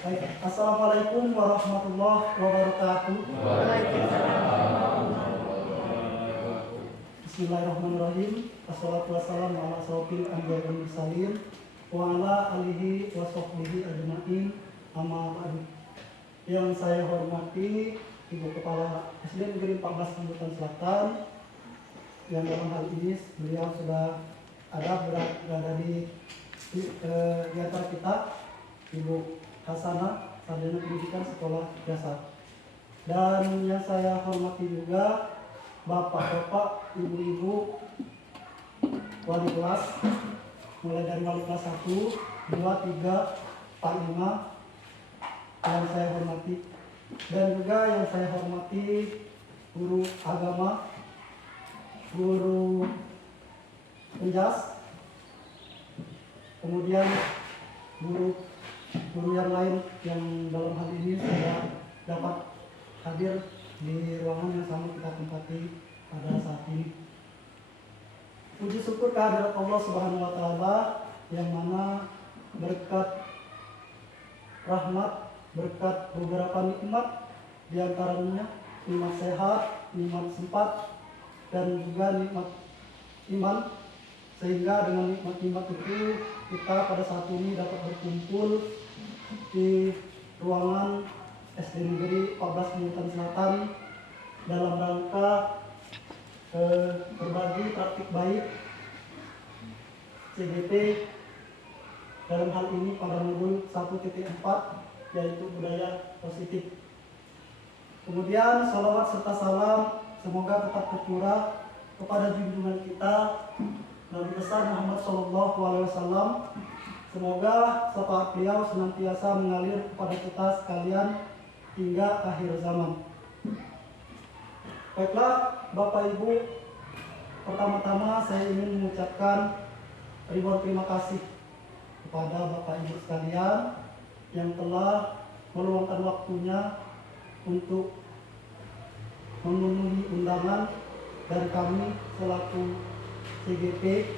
Baik, Assalamualaikum warahmatullahi wabarakatuh. Bismillahirrahmanirrahim. Assalatu wassalamu ala asyrofil anbiya'i wal mursalin wa ala alihi wa sahbihi ajma'in. Amma ba'du. Yang saya hormati Ibu Kepala SD Negeri 14 Kalimantan Selatan, yang dalam hal ini beliau sudah berada di antara kita, Ibu Hasanah, Sarjana Pendidikan Sekolah Dasar. Dan yang saya hormati juga Bapak-bapak, Ibu-ibu wali kelas, mulai dari wali kelas 1, 2, 3, 4, 5 yang saya hormati. Dan juga yang saya hormati guru agama, guru penjas, kemudian guru yang lain yang dalam hal ini saya dapat hadir di ruangan yang sama kita tempati pada saat ini. Puji syukur kehadirat Allah Subhanahu wa Ta'ala, yang mana berkat rahmat, berkat beberapa nikmat, diantaranya nikmat sehat, nikmat sempat, dan juga nikmat iman, sehingga dengan nikmat-nikmat itu kita pada saat ini dapat berkumpul di ruangan SD Negeri 14 Kalimantan Selatan dalam rangka berbagi praktik baik CGP, dalam hal ini pada modul 1.4, yaitu budaya positif. Kemudian salawat serta salam semoga tetap tercurah kepada junjungan kita Nabi besar Muhammad SAW. Semoga syafaat beliau senantiasa mengalir kepada kita sekalian hingga akhir zaman. Baiklah Bapak Ibu, pertama-tama saya ingin mengucapkan ribuan terima kasih kepada Bapak Ibu sekalian yang telah meluangkan waktunya untuk memenuhi undangan dari kami selaku CGP.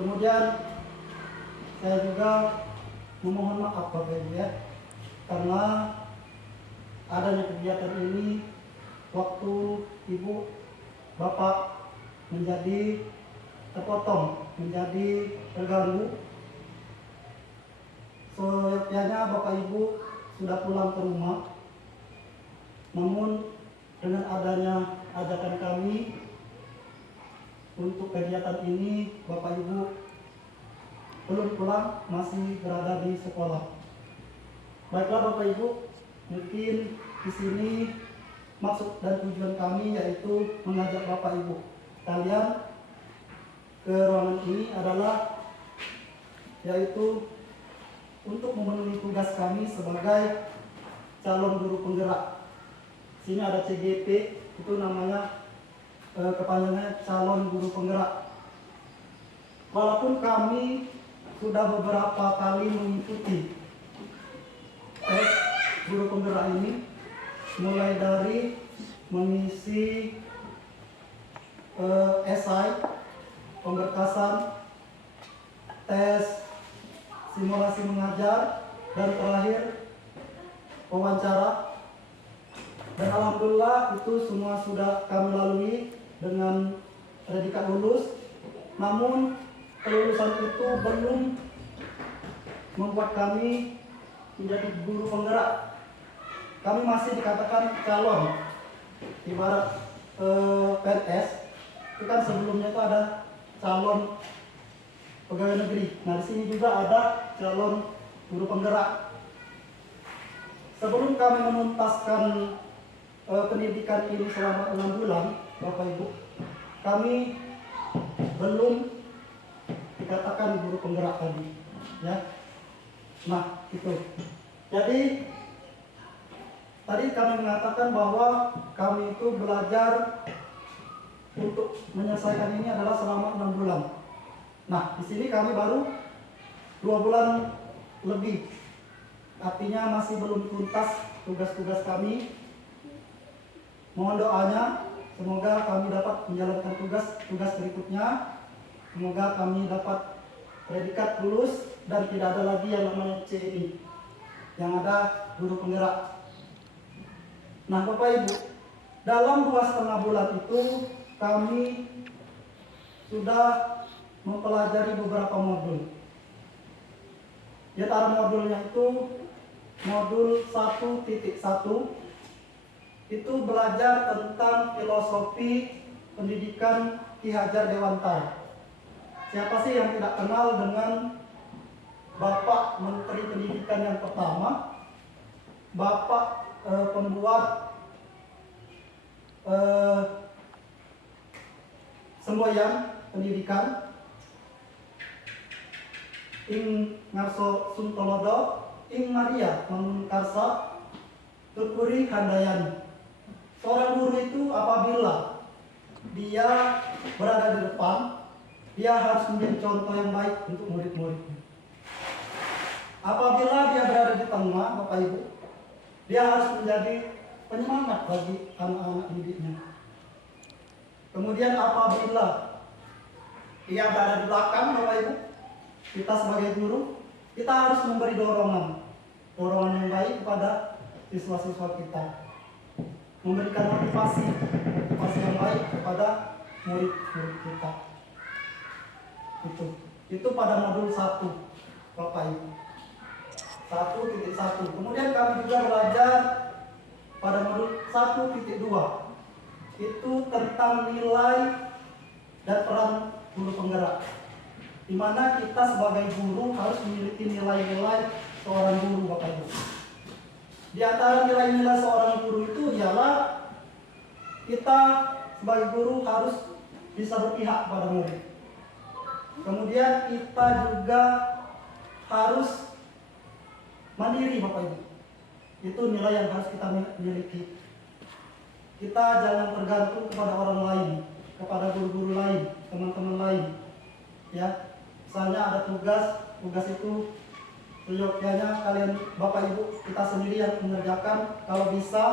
Kemudian saya juga memohon maaf Bapak Ibu ya, karena adanya kegiatan ini waktu Ibu Bapak menjadi terpotong, menjadi terganggu. Seyogyanya Bapak Ibu sudah pulang ke rumah, namun dengan adanya ajakan kami untuk kegiatan ini, Bapak Ibu belum pulang, masih berada di sekolah. Baiklah Bapak Ibu, mungkin di sini maksud dan tujuan kami yaitu mengajak Bapak Ibu kalian ke ruangan ini adalah yaitu untuk memenuhi tugas kami sebagai calon guru penggerak. Sini ada CGP, itu namanya kepanjangannya calon guru penggerak. Walaupun kami sudah beberapa kali mengikuti tes guru penggerak ini, mulai dari mengisi esai, pemberkasan, tes simulasi mengajar, dan terakhir wawancara. Dan alhamdulillah itu semua sudah kami lalui dengan predikat lulus. Namun kelulusan itu belum membuat kami menjadi guru penggerak. Kami masih dikatakan calon. Ibarat PNS itu kan sebelumnya itu ada calon pegawai negeri. Nah di sini juga ada calon guru penggerak. Sebelum kami menuntaskan pendidikan ini selama 6 bulan, Bapak Ibu, kami belum dikatakan guru penggerak tadi, ya. Nah itu. Jadi tadi kami mengatakan bahwa kami itu belajar untuk menyelesaikan ini adalah selama 6 bulan. Nah di sini kami baru 2 bulan lebih, artinya masih belum tuntas tugas-tugas kami. Mohon doanya, semoga kami dapat menjalankan tugas berikutnya. Semoga kami dapat predikat lulus dan tidak ada lagi yang namanya CI, yang ada guru penggerak. Nah Bapak Ibu, dalam 2,5 bulan itu kami sudah mempelajari beberapa modul. Di antara modulnya itu modul 1.1 itu belajar tentang filosofi pendidikan Ki Hajar Dewantara. Siapa sih yang tidak kenal dengan Bapak Menteri Pendidikan yang pertama, Bapak pembuat semboyan pendidikan, Ing Ngarso Suntolodo, Ing Maria Mangunkarsa, Tukuri Handayani. Seorang guru itu apabila dia berada di depan, dia harus menjadi contoh yang baik untuk murid-muridnya. Apabila dia berada di tengah, Bapak Ibu, dia harus menjadi penyemangat bagi anak-anak didiknya. Kemudian apabila dia berada di belakang, Bapak Ibu, kita sebagai guru, kita harus memberi dorongan yang baik kepada siswa-siswa kita, memberikan motivasi yang baik kepada murid-murid kita. Itu pada modul 1, Bapak Ibu. 1.1. Kemudian kami juga belajar pada modul 1.2. Itu tentang nilai dan peran guru penggerak, di mana kita sebagai guru harus memiliki nilai-nilai seorang guru, Bapak Ibu. Di antara nilai-nilai seorang guru itu ialah kita sebagai guru harus bisa berpihak pada murid. Kemudian kita juga harus mandiri, Bapak Ibu. Itu nilai yang harus kita miliki. Kita jangan tergantung kepada orang lain, kepada guru-guru lain, teman-teman lain. Ya, misalnya ada tugas itu seyogyanya kalian Bapak Ibu, kita sendiri yang mengerjakan. Kalau bisa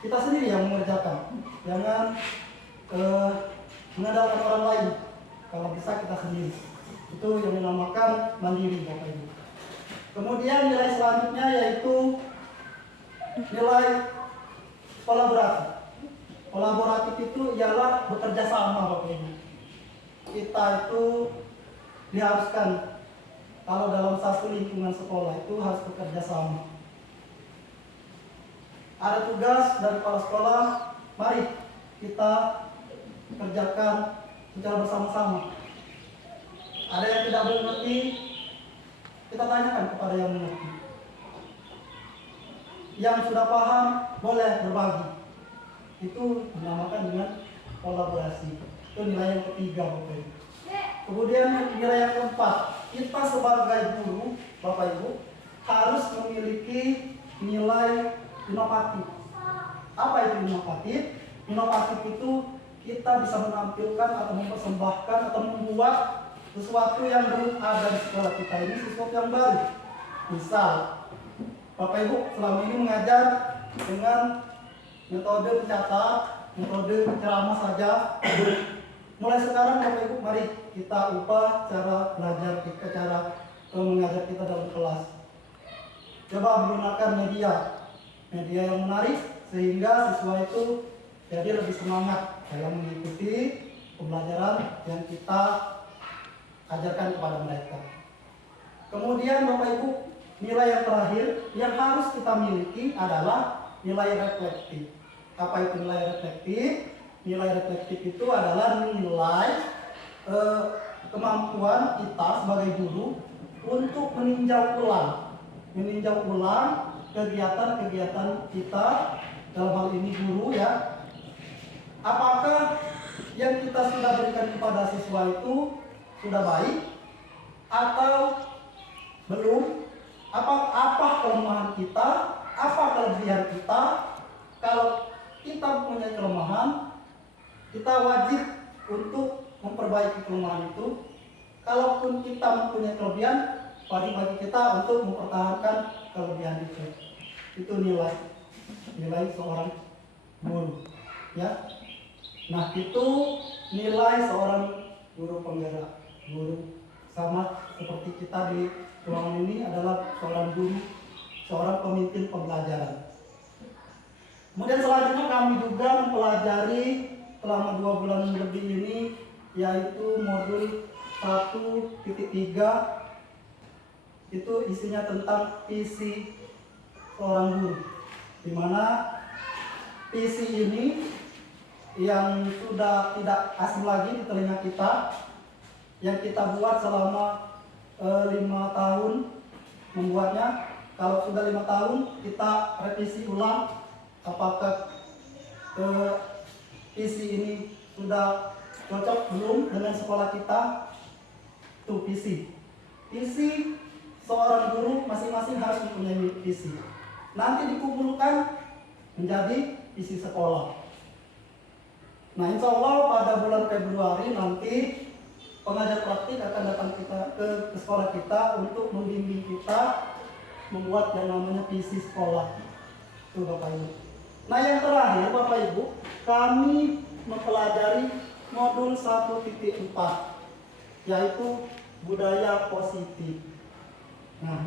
kita sendiri yang mengerjakan, jangan mengandalkan orang lain. Kalau bisa kita sendiri. Itu yang dinamakan mandiri, Bapak Ibu. Kemudian nilai selanjutnya yaitu nilai kolaboratif. Kolaboratif itu ialah bekerja sama, Bapak Ibu. Kita itu diharuskan, kalau dalam satu lingkungan sekolah itu harus bekerja sama. Ada tugas dari kepala sekolah, mari kita kerjakan secara bersama-sama. Ada yang tidak mengerti, kita tanyakan kepada yang mengerti. Yang sudah paham boleh berbagi. Itu dinamakan dengan kolaborasi. Itu nilai yang ketiga, Bapak Ibu. Kemudian nilai yang keempat, kita sebagai guru, Bapak Ibu, harus memiliki nilai inovatif. Apa itu inovatif? Inovatif itu kita bisa menampilkan atau mempersembahkan atau membuat sesuatu yang belum ada di sekolah kita ini, sesuatu yang baru. Misal, Bapak Ibu selama ini mengajar dengan metode mencatat, metode ceramah saja. Mulai sekarang Bapak Ibu, mari kita ubah cara belajar kita, cara mengajar kita dalam kelas. Coba menggunakan media yang menarik sehingga siswa itu jadi lebih semangat dalam mengikuti pembelajaran yang kita ajarkan kepada mereka. Kemudian Bapak Ibu, nilai yang terakhir yang harus kita miliki adalah nilai reflektif. Apa itu nilai reflektif? Nilai reflektif itu adalah nilai kemampuan kita sebagai guru untuk meninjau ulang kegiatan-kegiatan kita, dalam hal ini guru ya. Apakah yang kita sudah berikan kepada siswa itu sudah baik atau belum? Apa kelemahan kita? Apa kelebihan kita? Kalau kita punya kelemahan, kita wajib untuk memperbaiki kelemahan itu. Kalaupun kita mempunyai kelebihan, wajib bagi kita untuk mempertahankan kelebihan itu. Itu nilai seorang guru, ya. Nah, itu nilai seorang guru penggerak, guru sama seperti kita di ruangan ini adalah seorang guru, seorang pemimpin pembelajaran. Kemudian selanjutnya kami juga mempelajari selama 2 bulan lebih ini, yaitu modul 1.3, itu isinya tentang visi seorang guru, di mana visi ini yang sudah tidak asing lagi di telinga kita, yang kita buat selama 5 tahun membuatnya. Kalau sudah 5 tahun kita revisi ulang apakah visi ini sudah cocok belum dengan sekolah kita. Itu visi seorang guru masing-masing harus mempunyai visi, nanti dikumpulkan menjadi visi sekolah. Nah, insya Allah pada bulan Februari nanti pengajar praktik akan datang ke sekolah kita untuk membimbing kita membuat yang namanya visi sekolah. Itu Bapak Ibu. Nah, yang terakhir Bapak Ibu, kami mempelajari modul 1.4, yaitu budaya positif. Nah,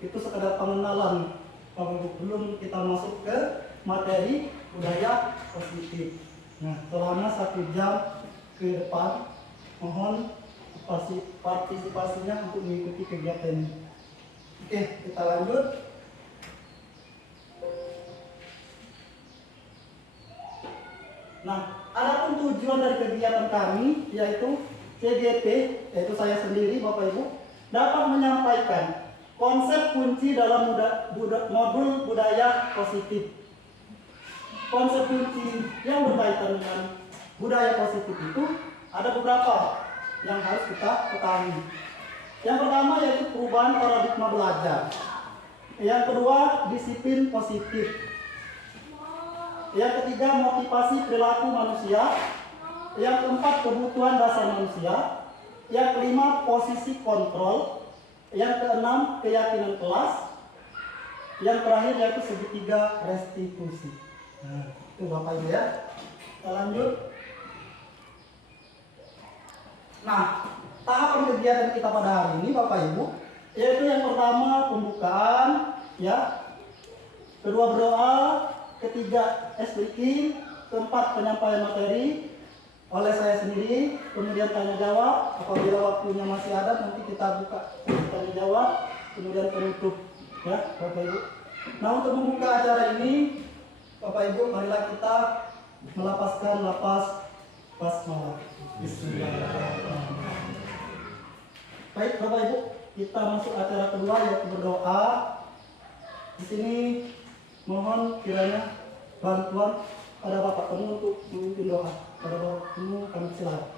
itu sekedar pengenalan Bapak Ibu, belum kita masuk ke materi budaya positif. Nah, selama 1 jam ke depan mohon partisipasinya untuk mengikuti kegiatan ini. Oke, kita lanjut. Nah, adapun tujuan dari kegiatan kami yaitu CGP, yaitu saya sendiri Bapak Ibu, dapat menyampaikan konsep kunci dalam modul budaya positif. Konsep kunci yang berkaitan dengan budaya positif itu ada beberapa yang harus kita ketahui. Yang pertama yaitu perubahan paradigma belajar. Yang kedua, disiplin positif. Yang ketiga, motivasi perilaku manusia. Yang keempat, kebutuhan dasar manusia. Yang kelima, posisi kontrol. Yang keenam, keyakinan kelas. Yang terakhir yaitu segitiga restitusi. Nah, itu Bapak Ibu ya. Kita lanjut. Nah, tahapan kegiatan kita pada hari ini Bapak Ibu, yaitu yang pertama pembukaan, ya. Kedua berdoa, ketiga speaking, keempat penyampaian materi oleh saya sendiri, kemudian tanya jawab. Apabila waktunya masih ada, nanti kita buka tanya jawab, kemudian penutup, ya Bapak Ibu. Nah, untuk membuka acara ini Bapak Ibu, marilah kita melapaskan lapas basmalah. Bismillahirrahmanirrahim. Baik Bapak Ibu, kita masuk acara kedua yaitu berdoa. Di sini mohon kiranya bantuan pada Bapak temu untuk memimpin doa. Pada Bapak temu kami silakan.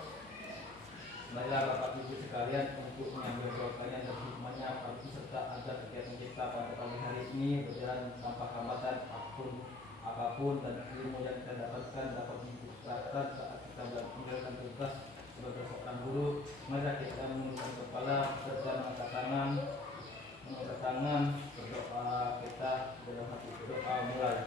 Marilah Bapak Ibu sekalian untuk mengambil berkahnya dan hikmahnya bagi serta agar kegiatan kita pada pagi hari ini berjalan tanpa hambatan apapun dan ilmu yang kita dapatkan dapat dibukakan saat kita menjalankan tugas sebagai seorang guru. Marilah kita menundukkan kepala serta mengangkat tangan, berdoa kita dalam hati. Berdoa mulai.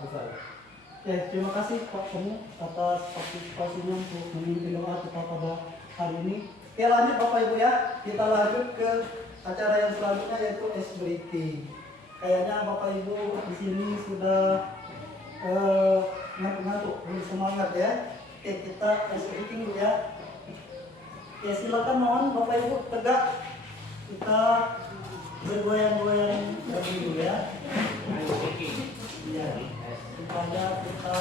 Selesai. Oke, terima kasih Pak Temu atas partisipasinya untuk memimpin doa kita pada hari ini. Oke, lanjut Bapak Ibu ya. Kita lanjut ke acara yang selanjutnya yaitu ice breaking. Kayaknya Bapak Ibu di sini sudah ngantuk-ngantuk, belum semangat ya. Oke, kita ice breaking dulu ya. Oke, silakan mohon Bapak Ibu tegak. Kita bergoyang-goyang dulu ya. Iya, supaya kita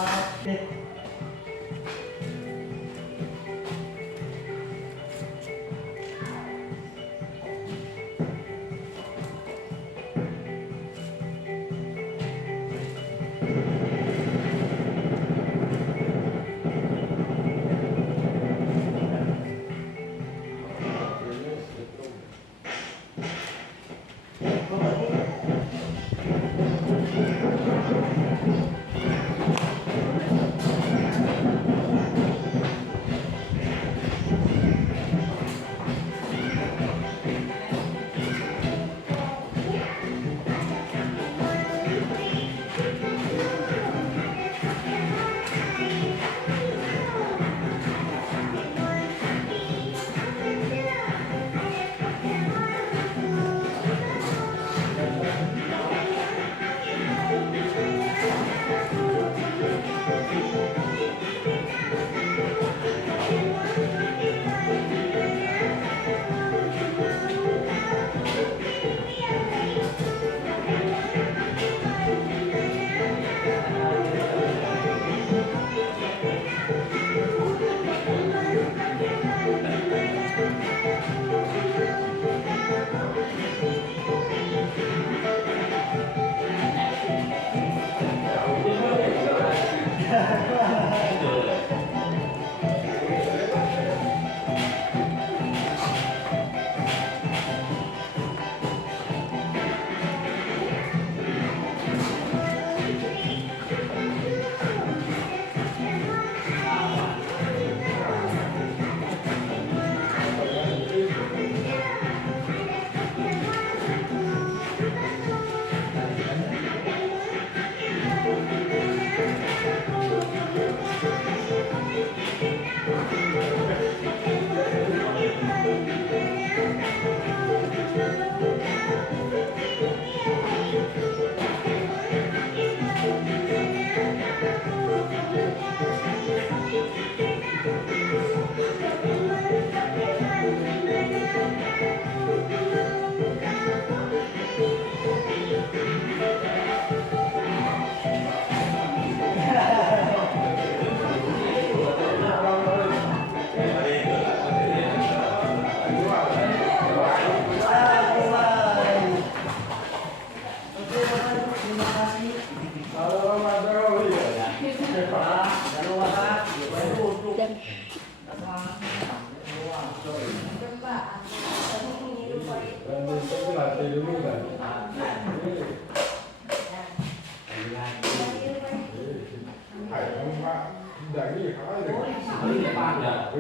Ini pada,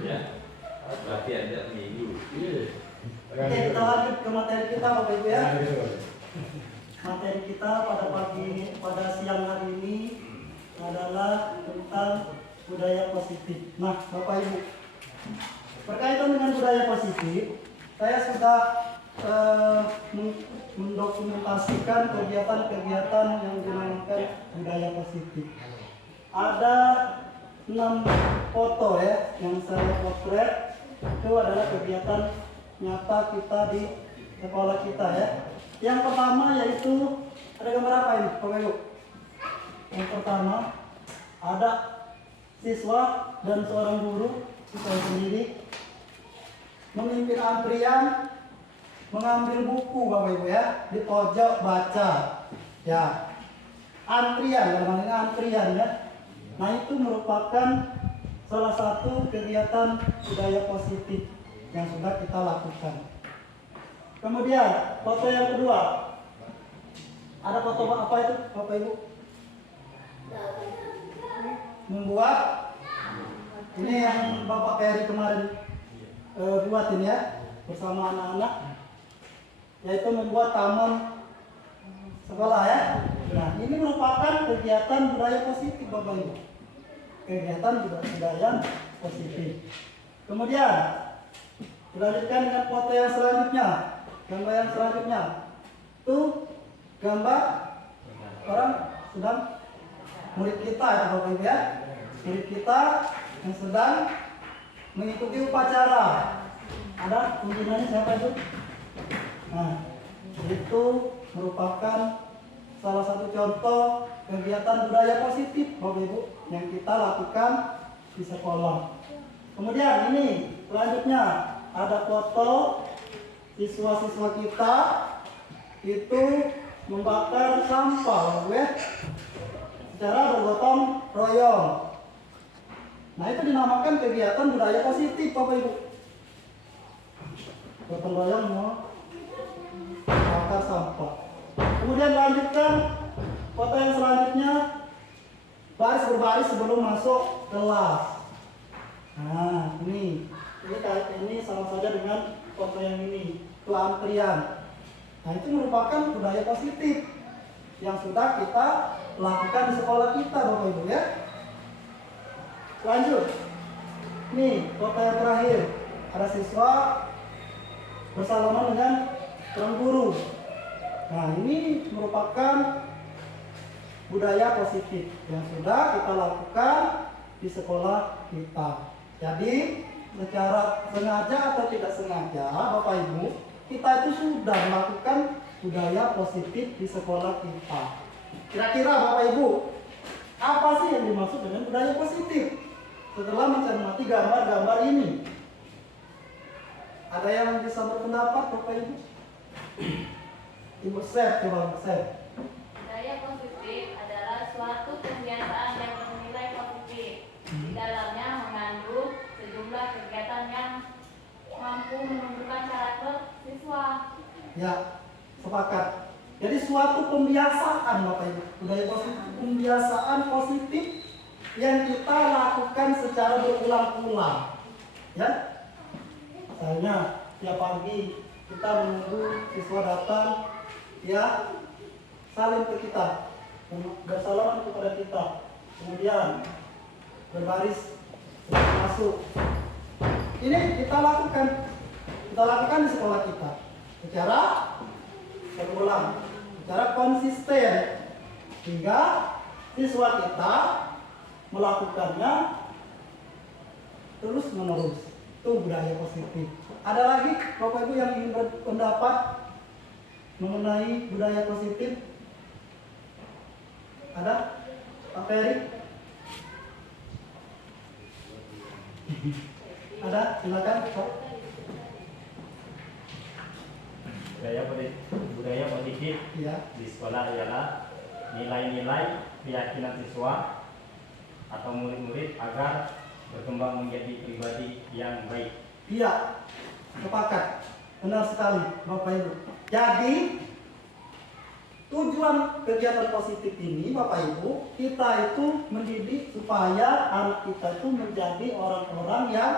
ya. Berarti ada minggu. Oke, kita lanjut ke materi kita Bapak Ibu ya. Materi kita pada siang hari ini adalah tentang budaya positif. Nah, Bapak Ibu, berkaitan dengan budaya positif, saya sudah mendokumentasikan kegiatan-kegiatan yang dinamakan budaya positif. Ada 6 foto ya yang saya potret. Itu adalah kegiatan nyata kita di sekolah kita ya. Yang pertama yaitu ada gambar apa ini, Bapak Ibu? Yang pertama ada siswa dan seorang guru, siswa sendiri memimpin antrian mengambil buku Bapak Ibu ya di pojok baca ya, antrian, namanya antrian ya. Nah, itu merupakan salah satu kegiatan budaya positif yang sudah kita lakukan. Kemudian foto yang kedua, ada foto apa itu Bapak Ibu? Membuat ini yang Bapak Peri kemarin buat ini ya bersama anak-anak, yaitu membuat taman sekolah ya. Nah, ini merupakan kegiatan budaya positif Bapak Ibu. Kegiatan budaya positif. Kemudian dilanjutkan dengan foto yang selanjutnya. Gambar yang selanjutnya itu gambar orang sedang murid kita ya Bapak Ibu ya. Murid kita yang sedang mengikuti upacara. Ada pimpinannya siapa itu? Nah, itu merupakan salah satu contoh kegiatan budaya positif Bapak Ibu yang kita lakukan di sekolah. Kemudian ini selanjutnya ada foto siswa-siswa kita itu membakar sampah ya, secara bergotong royong. Nah, itu dinamakan kegiatan budaya positif Bapak Ibu. Gotong royong membakar sampah. Kemudian lanjutkan foto yang selanjutnya, baris berbaris sebelum masuk kelas. Nah, ini sama saja dengan foto yang ini, itu antrian. Nah, itu merupakan budaya positif yang sudah kita lakukan di sekolah kita Bapak Ibu ya. Lanjut. Nih, foto yang terakhir. Ada siswa bersalaman dengan tuan guru. Nah, ini merupakan budaya positif yang sudah kita lakukan di sekolah kita. Jadi, secara sengaja atau tidak sengaja, Bapak Ibu, kita itu sudah melakukan budaya positif di sekolah kita. Kira-kira Bapak Ibu, apa sih yang dimaksud dengan budaya positif? Setelah mencermati gambar-gambar ini, ada yang bisa berpendapat Bapak Ibu? Ibu Sep, coba Sep. Budaya positif adalah suatu kebiasaan yang bernilai positif. Di dalamnya mengandung sejumlah kegiatan yang mampu menumbuhkan karakter siswa. Ya, sepakat. Jadi suatu pembiasaan Bapak Ibu, budaya positif, pembiasaan positif yang kita lakukan secara berulang-ulang. Ya, misalnya tiap pagi kita menunggu siswa datang, ya saling ke kita, bersalaman kepada kita, kemudian berbaris sebelum masuk. Ini kita lakukan di sekolah kita secara berulang, secara konsisten, hingga siswa kita melakukannya terus menerus. Itu budaya positif. Ada lagi Bapak Ibu yang ingin berpendapat mengenai budaya positif? Ada? Pak Ferry? Ada? Silakan Pak. Budaya positif Ya. di sekolah ialah nilai-nilai keyakinan siswa atau murid-murid agar berkembang menjadi pribadi yang baik. Iya, sepakat. Benar sekali Bapak Ibu. Jadi Tujuan kegiatan positif ini Bapak Ibu, kita itu mendidik supaya anak kita itu menjadi orang-orang yang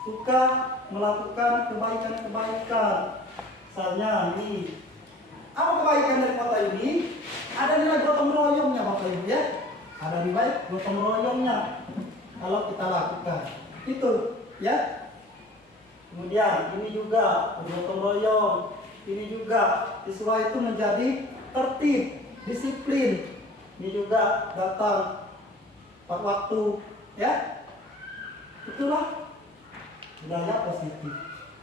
suka melakukan kebaikan-kebaikan. Misalnya nih, apa kebaikan dari kota ini? Ada nilai gotong royongnya Bapak Ibu ya. Ada nilai gotong royongnya kalau kita lakukan. Itu ya. Kemudian ini juga gotong royong. Ini juga siswa itu menjadi tertib, disiplin. Ini juga datang tepat waktu ya. Itulah budaya positif.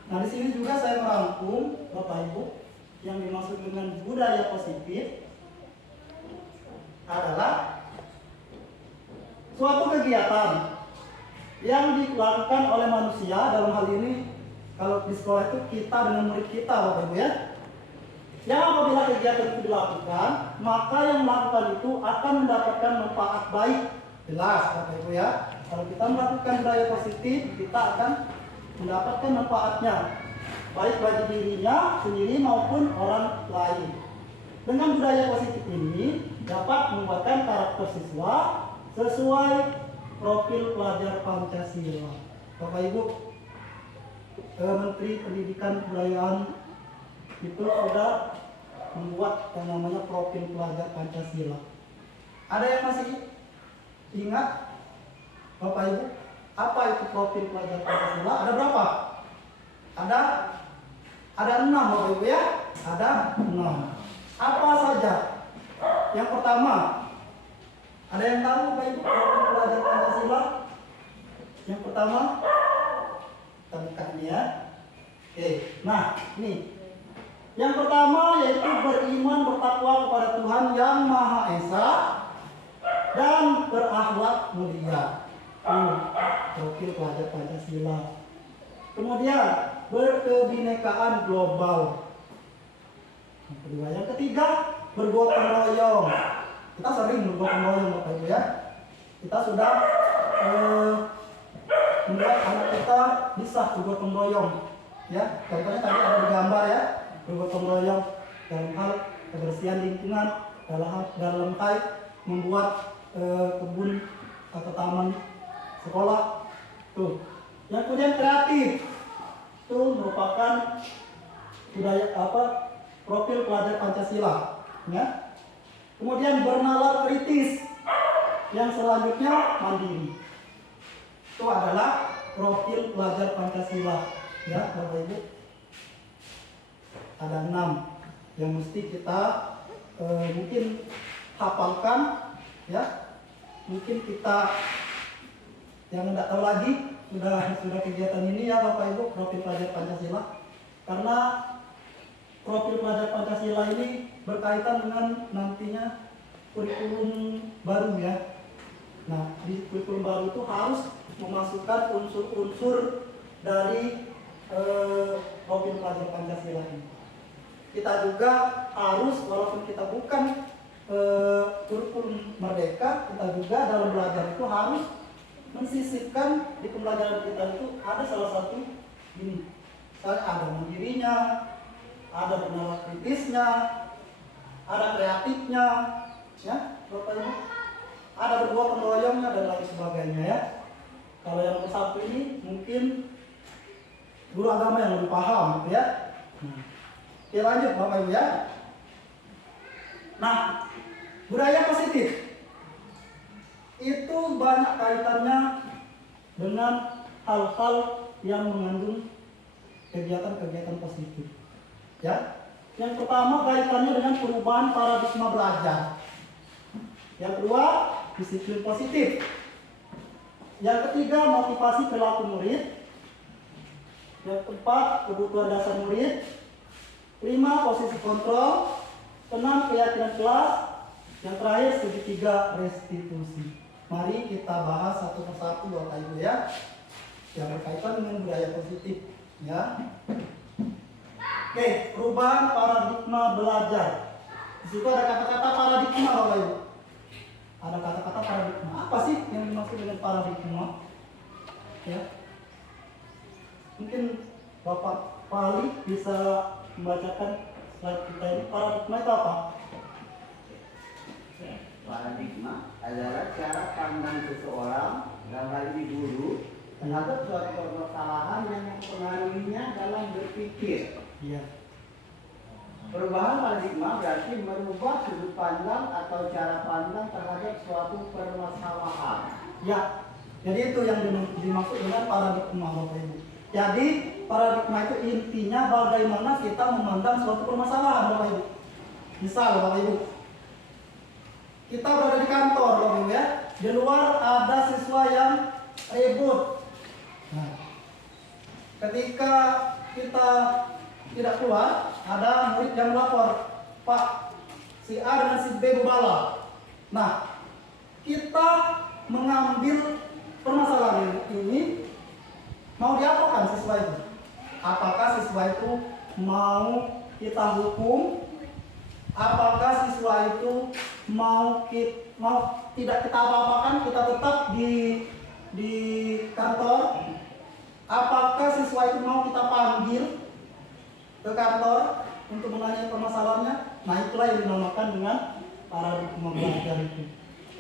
Nah, di sini juga saya merangkum Bapak Ibu yang dimaksud dengan budaya positif adalah suatu kegiatan yang dilakukan oleh manusia, dalam hal ini kalau di sekolah itu kita dengan murid kita Bapak Ibu ya. Yang apabila kegiatan itu dilakukan, maka yang melakukan itu akan mendapatkan manfaat baik. Jelas Bapak Ibu ya. Kalau kita melakukan budaya positif, kita akan mendapatkan manfaatnya baik bagi dirinya sendiri maupun orang lain. Dengan budaya positif ini dapat membuatkan karakter siswa sesuai profil pelajar Pancasila. Bapak Ibu, Menteri Pendidikan Kebudayaan itu sudah membuat yang namanya profil pelajar Pancasila. Ada yang masih ingat Bapak Ibu, apa itu profil pelajar Pancasila? Ada berapa? Ada 6 Bapak Ibu ya. Ada 6. Apa saja? Yang pertama, ada yang tahu Bapak Ibu profil pelajar Pancasila? Yang pertama, kita buka ini ya. Oke, nah ini. Yang pertama yaitu beriman bertakwa kepada Tuhan Yang Maha Esa dan berakhlak mulia. Profil pelajar Pancasila. Kemudian berkebinekaan global. Yang kedua, yang ketiga bergotong royong. Kita sering bergotong royong Bapak Ibu ya. Kita sudah membuat anak kita bisa bergotong royong. Ya, contohnya tadi ada di gambar ya, bergotong royong dalam hal kebersihan lingkungan, dalam hal membuat kebun atau taman sekolah. Tuh. Yang kemudian kreatif, itu merupakan budaya profil pelajar Pancasila. Ya. Kemudian bernalar kritis, yang selanjutnya mandiri. Itu adalah profil pelajar Pancasila. Ya, Bapak Ibu. Ada 6 yang mesti kita mungkin hafalkan, ya. Mungkin kita yang tidak tahu lagi sudah kegiatan ini ya Bapak Ibu, profil pelajar Pancasila. Karena profil pelajar Pancasila ini berkaitan dengan nantinya kurikulum baru ya. Nah, di kurikulum baru itu harus memasukkan unsur-unsur dari profil pelajar Pancasila ini. Kita juga harus, walaupun kita bukan kurikulum merdeka, kita juga dalam belajar itu harus mensisipkan di pembelajaran kita itu ada salah satu ini. Misalnya ada mandirinya, ada bernalar kritisnya, ada kreatifnya, ya, Bapak Ibu. Ada bergotong royongnya dan lain sebagainya ya. Kalau yang nomor 1 ini mungkin guru agama yang lebih paham gitu ya. Oke, lanjut Bapak Ibu ya. Nah, budaya positif itu banyak kaitannya dengan hal-hal yang mengandung kegiatan-kegiatan positif. Ya. Yang pertama kaitannya dengan perubahan paradigma belajar. Yang kedua, disiplin positif. Yang ketiga, motivasi perilaku murid. Yang keempat, kebutuhan dasar murid. 5, posisi kontrol. 6, keyakinan kelas. Yang terakhir, segitiga restitusi. Mari kita bahas satu persatu Bapak Ibu ya, yang berkaitan dengan budaya positif ya. Oke, perubahan paradigma belajar. Di situ ada kata-kata paradigma Bapak Ibu. Ada kata-kata paradigma. Apa sih yang dimaksud dengan paradigma? Ya. Mungkin Bapak Pali bisa membacakan slide kita ini. Paradigma itu apa? adalah cara pandang seseorang, dalam hal ini guru, terhadap suatu permasalahan yang mempengaruhinya dalam berpikir. Iya. Perubahan paradigma berarti merubah sudut pandang atau cara pandang terhadap suatu permasalahan. Ya. Jadi itu yang dimaksud dengan paradigma, Bapak Ibu. Jadi paradigma itu intinya bagaimana kita memandang suatu permasalahan, Bapak Ibu. Misal, Bapak Ibu, kita berada di kantor, Bapak Ibu ya. Di luar ada siswa yang ribut. Nah, ketika kita tidak keluar, ada murid yang melapor, Pak, si A dengan si B berbalah. Nah, kita mengambil permasalahan ini, mau diapakan siswa itu? Apakah siswa itu mau kita hukum? Apakah siswa itu mau tidak kita apa-apakan, kita tetap di kantor? Apakah siswa itu mau kita panggil ke kantor untuk menanya permasalahannya? Nah, itulah yang dinamakan dengan paradigma belajar itu.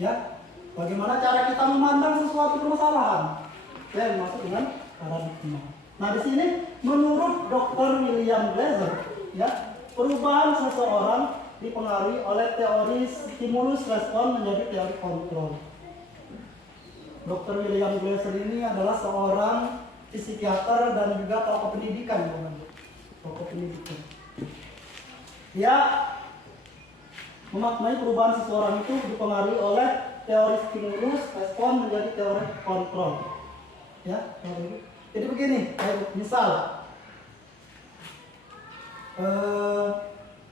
Ya, bagaimana cara kita memandang sesuatu permasalahan? Ya, yang dimaksud dengan paradigma. Nah, di sini menurut Dr. William Glasser, ya, perubahan seseorang dipengaruhi oleh teori stimulus respon menjadi teori kontrol. Dr. William Glasser ini adalah seorang psikiater dan juga tokoh pendidikan, tokoh pendidikan. Dia memaknai perubahan seseorang itu dipengaruhi oleh teori stimulus respon menjadi teori kontrol. Ya, jadi begini, misal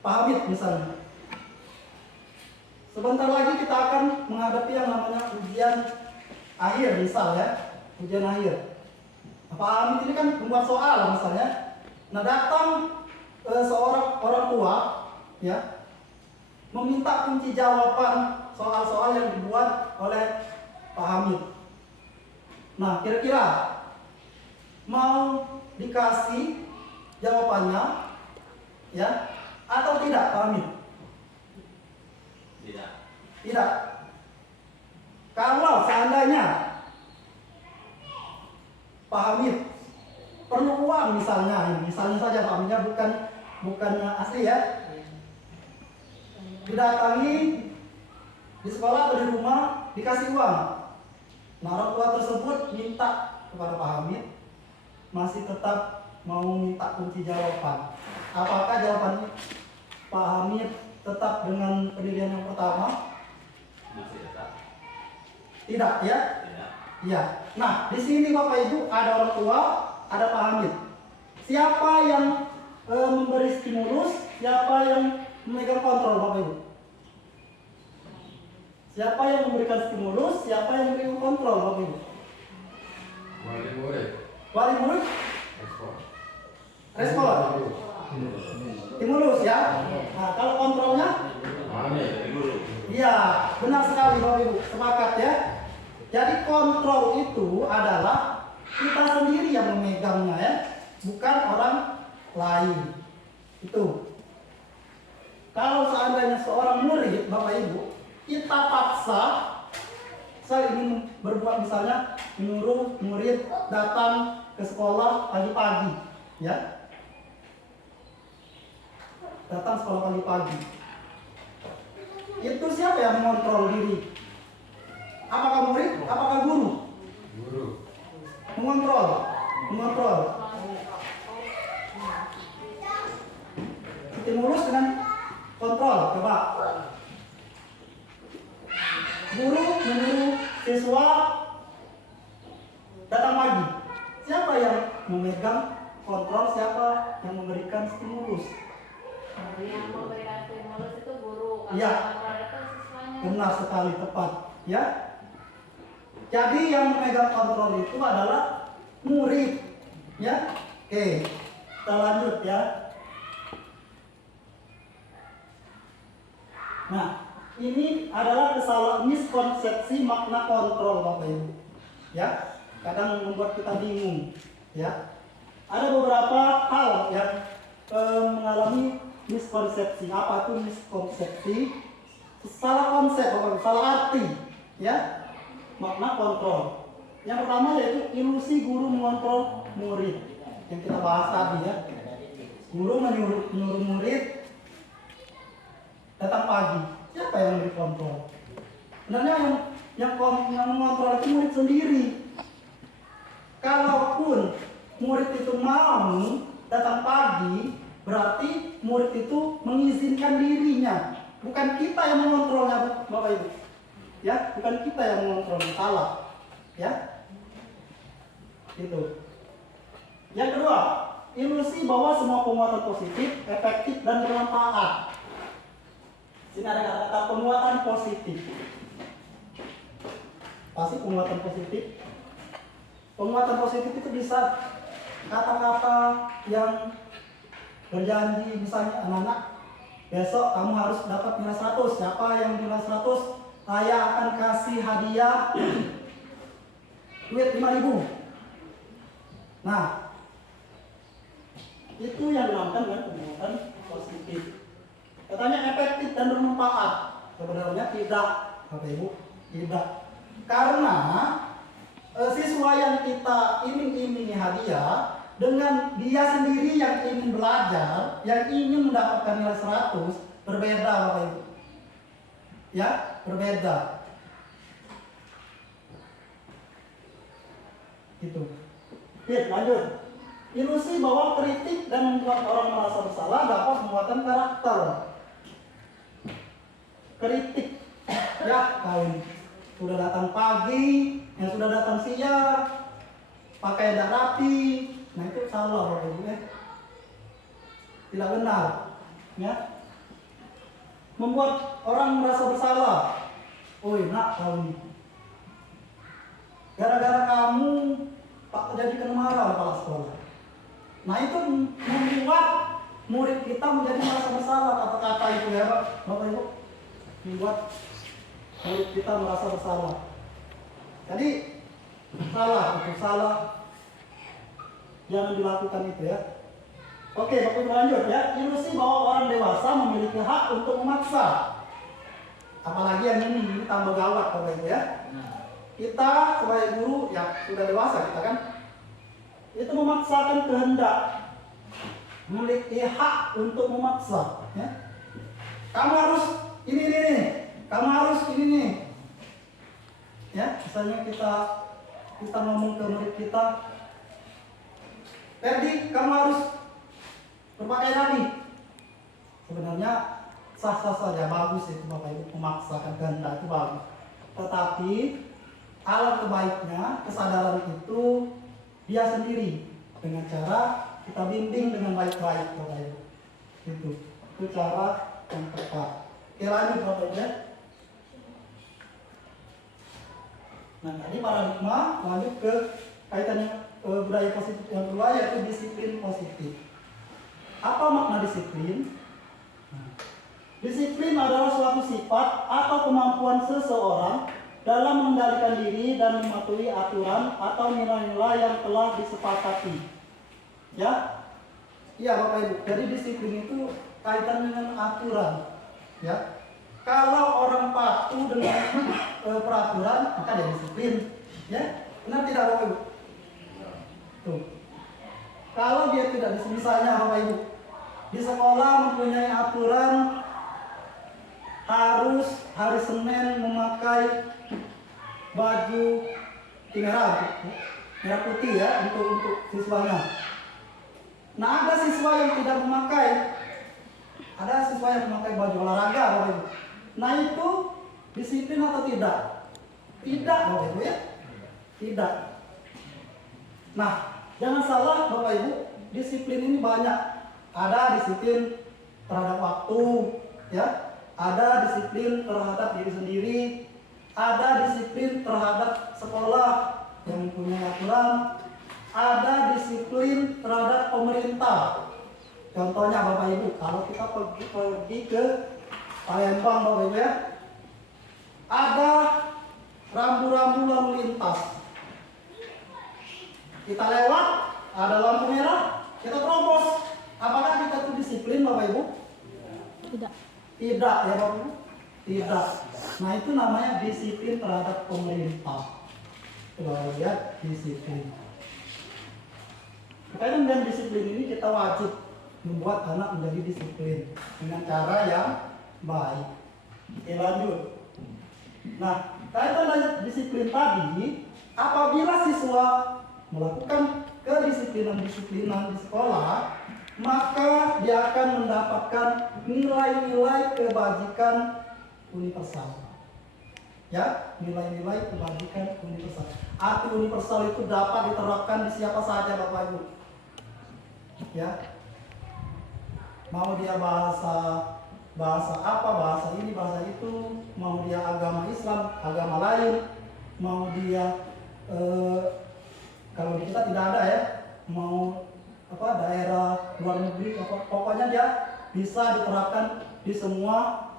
Pak Hamid misalnya, sebentar lagi kita akan menghadapi yang namanya ujian akhir, misal ya, ujian akhir. Pak Hamid ini kan membuat soal misalnya. Nah, datang seorang orang tua, ya, meminta kunci jawaban soal-soal yang dibuat oleh Pak Hamid. Nah, kira-kira mau dikasih jawabannya, ya, atau tidak, Pak Hamid? Tidak. Tidak. Kalau seandainya Pak Hamid perlu uang misalnya saja Pak Hamidnya bukan asli ya, didatangi di sekolah atau di rumah dikasih uang. Nah, orang tua tersebut minta kepada Pak Hamid, masih tetap mau minta kunci jawaban. Apakah jawabannya Pak Hamid tetap dengan pendirian yang pertama? Masih tetap. Tidak ya? Tidak. Iya. Nah, di sini Bapak Ibu ada orang tua, ada Pak Hamid. Siapa yang memberi stimulus? Siapa yang memegang kontrol, Bapak Ibu? Siapa yang memberikan stimulus? Siapa yang memberikan kontrol, Bapak Ibu? Wali murid. Wali murid? Respon. Respon. Stimulus ya. Nah, kalau kontrolnya? Amin. Guru. Iya, benar sekali Bapak Ibu. Sepakat ya. Jadi kontrol itu adalah kita sendiri yang memegangnya ya, bukan orang lain. Itu. Kalau seandainya seorang murid, Bapak Ibu, kita paksa, saya ingin berbuat misalnya menyuruh murid datang ke sekolah pagi-pagi, ya. Datang sekolah pagi-pagi. Itu siapa yang mengontrol diri? Apakah murid? Apakah guru? Guru. Mengontrol. Stimulus dengan kontrol, coba. Guru menyuruh siswa datang pagi. Siapa yang memegang kontrol? Siapa yang memberikan stimulus? Yang memberikan stimulus itu guru. Iya. Kontrol itu siswanya. Benar sekali, tepat. Ya. Jadi yang memegang kontrol itu adalah murid. Ya. Oke. Kita lanjut ya. Nah, ini adalah kesalahan miskonsepsi makna kontrol, Bapak Ibu. Ya. Kadang membuat kita bingung, ya. Ada beberapa hal yang mengalami miskonsepsi. Apa itu miskonsepsi? Salah konsep, salah arti, Ya, makna kontrol. Yang pertama yaitu ilusi guru mengontrol murid. Yang kita bahas tadi ya. Guru menyuruh murid datang pagi. Siapa yang dikontrol? Sebenarnya yang mengontrol itu murid sendiri. Kalaupun murid itu mau datang pagi, berarti murid itu mengizinkan dirinya. Bukan kita yang mengontrolnya, Bapak Ibu. Ya, bukan kita yang mengontrolnya, salah. Ya, itu. Yang kedua, ilusi bahwa semua penguatan positif, efektif dan bermanfaat. Sini ada kata-kata penguatan positif. Pasti penguatan positif. Penguatan positif itu bisa kata-kata yang berjanji, misalnya anak-anak, besok kamu harus dapat nilai 100. Siapa yang nilai 100? Saya akan kasih hadiah duit 5.000. Nah, itu yang dinamakan dengan penguatan positif. Katanya efektif dan bermanfaat. Sebenarnya tidak, Bapak Ibu, tidak. Karena siswa yang kita iming-imingi hadiah dengan dia sendiri yang ingin belajar, yang ingin mendapatkan nilai 100, berbeda, Bapak Ibu. Ya, berbeda. Gitu. Oke, lanjut. Ilusi bahwa kritik dan membuat orang merasa bersalah dapat penguatan karakter. Kritik, ya kalian sudah datang pagi, yang sudah datang siang, pakai tidak rapi, nah itu salah, Bapak Ibu ya. Tidak benar, ya. Membuat orang merasa bersalah. Oh nak kamu, gara-gara kamu Pak jadi kena marah kepala sekolah. Nah itu membuat murid kita menjadi merasa bersalah, kata-kata itu ya Bapak Ibu, membuat murid kita merasa bersalah. Jadi salah, itu salah, jangan dilakukan itu ya. Oke, Bapak Ibu lanjut ya. Ilusi bahwa orang dewasa memiliki hak untuk memaksa. Apalagi yang ini tambah gawat, Bapak Ibu ya. Kita sebagai guru ya sudah dewasa kita kan, itu memaksakan kehendak, memiliki hak untuk memaksa. Ya. Kamu harus ini, kamu harus ini nih. Ya, misalnya kita ngomong ke murid kita, Ferdi, kamu harus berpakaian rapi. Sebenarnya sah-sah saja, bagus itu Bapak Ibu, memaksakan kehendak itu bagus. Tetapi alat kebaiknya, kesadaran itu dia sendiri dengan cara kita bimbing dengan baik-baik, Bapak Ibu. Itu cara yang tepat. Oke, lanjut Bapak Ibu ya. Nah, tadi paradigma, lanjut ke kaitannya budaya positif yang kedua, yaitu disiplin positif. Apa makna disiplin? Disiplin adalah suatu sifat atau kemampuan seseorang dalam mengendalikan diri dan mematuhi aturan atau nilai-nilai yang telah disepakati. Ya, iya Bapak Ibu. Jadi disiplin itu kaitan dengan aturan. Ya, kalau orang patuh dengan peraturan, maka dia disiplin. Ya, benar tidak Bapak Ibu? Tuh. Kalau dia tidak disiplin, misalnya Bapak Ibu, di sekolah mempunyai aturan harus hari Senin memakai baju merah putih ya untuk siswanya. Nah ada siswa yang tidak memakai, ada siswa yang memakai baju olahraga, Bapak Ibu. Nah itu disiplin atau tidak? Tidak, Bapak Ibu ya, tidak. Nah jangan salah Bapak Ibu, disiplin ini banyak. Ada disiplin terhadap waktu, ya. Ada disiplin terhadap diri sendiri, ada disiplin terhadap sekolah yang mempunyai aturan, ada disiplin terhadap pemerintah. Contohnya Bapak Ibu, kalau kita pergi ke Palembang Bapak Ibu ya, ada rambu-rambu lalu lintas. Kita lewat, ada lampu merah, kita terobos. Apakah kita itu disiplin Bapak Ibu? Tidak. Tidak ya Bapak Ibu. Tidak. Nah itu namanya disiplin terhadap pemerintah. Kalau lihat disiplin. Karena dengan disiplin ini kita wajib membuat anak menjadi disiplin dengan cara yang baik. Oke, lanjut. Nah, kaitan dengan disiplin tadi, apabila siswa melakukan kedisiplinan-disiplinan di sekolah, maka dia akan mendapatkan nilai-nilai kebajikan universal. Ya, nilai-nilai kebajikan universal. Arti universal itu dapat diterapkan di siapa saja, Bapak Ibu. Ya, mau dia bahasa apa, bahasa ini, bahasa itu, mau dia agama Islam, agama lain, mau dia kalau di kita tidak ada ya, mau apa daerah luar negeri, pokoknya dia bisa diterapkan di semua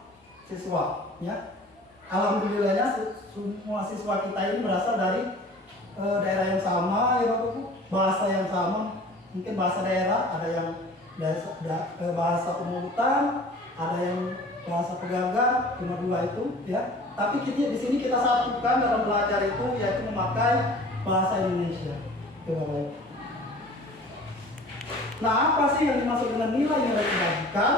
siswa. Ya, alhamdulillahnya semua siswa kita ini berasal dari daerah yang sama, ya Bapak Ibu, bahasa yang sama, mungkin bahasa daerah, ada yang bahasa Pemungutan, ada yang bahasa Pegagan, cuma dua itu, ya. Tapi di sini kita satukan dalam belajar itu, yaitu memakai bahasa Indonesia. Nah, apa sih yang dimaksud dengan nilai-nilai kebajikan?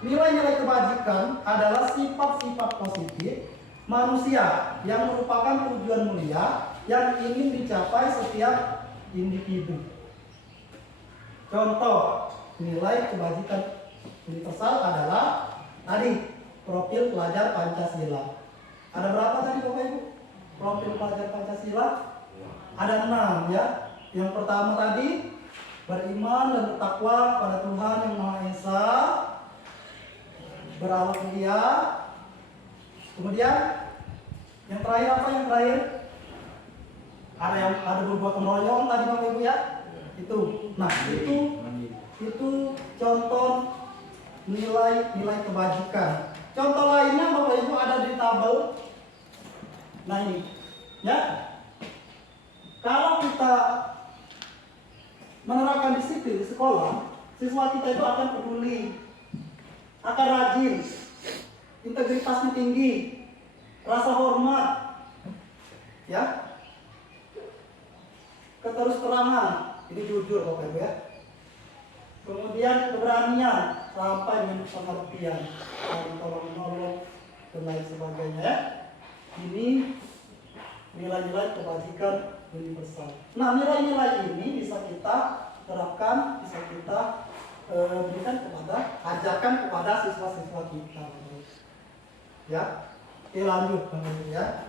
Nilai-nilai kebajikan adalah sifat-sifat positif manusia yang merupakan tujuan mulia yang ingin dicapai setiap individu. Contoh nilai kebajikan universal adalah tadi profil pelajar Pancasila. Ada berapa tadi Bapak Ibu? Profil pelajar Pancasila ada 6 ya. Yang pertama tadi beriman dan bertakwa pada Tuhan yang Maha Esa, berakhlak mulia. Kemudian yang terakhir apa yang terakhir? Ada berbuat meroyong tadi Bapak Ibu ya. Itu. Nah, itu contoh nilai kebajikan. Contoh lainnya Bapak Ibu ada di tabel. Nah ini, ya. Kalau kita menerapkan disiplin di sekolah, siswa kita itu akan peduli, akan rajin, integritasnya tinggi, rasa hormat, ya, keterus-terangan, ini jujur Bapak Ibu ya. Kemudian keberanian sampai dengan pengertian, tolong menolong dan lain sebagainya ya. Ini nilai-nilai kebajikan universal. Nah, nilai-nilai ini bisa kita terapkan, bisa kita berikan ajarkan kepada siswa-siswa kita. Ya, oke lanjut ya.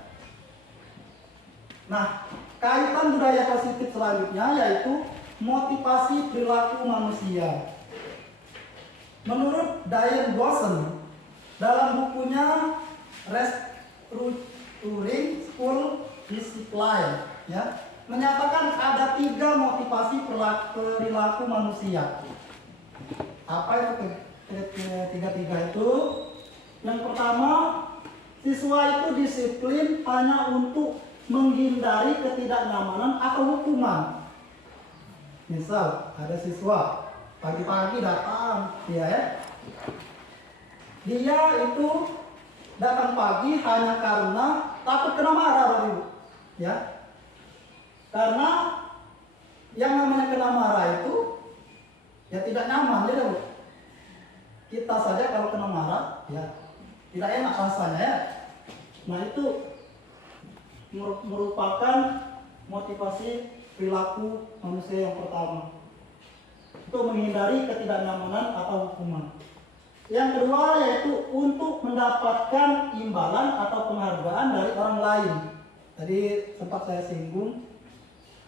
Nah, kaitan budaya positif selanjutnya yaitu motivasi perilaku manusia. Menurut Diane Gosson dalam bukunya Restructuring School Discipline, ya, menyatakan ada 3 motivasi perilaku manusia. Apa itu tiga itu? Yang pertama, siswa itu disiplin hanya untuk menghindari ketidaknyamanan atau hukuman. Misal ada siswa pagi-pagi datang, dia itu datang pagi hanya karena takut kena marah, Bapak Ibu. Ya. Karena yang namanya kena marah itu ya tidak nyaman, ya Bu. Kita saja kalau kena marah ya tidak enak rasanya ya. Nah, itu merupakan motivasi perilaku manusia yang pertama, untuk menghindari ketidaknyamanan atau hukuman. Yang kedua yaitu untuk mendapatkan imbalan atau penghargaan dari orang lain. Tadi sempat saya singgung,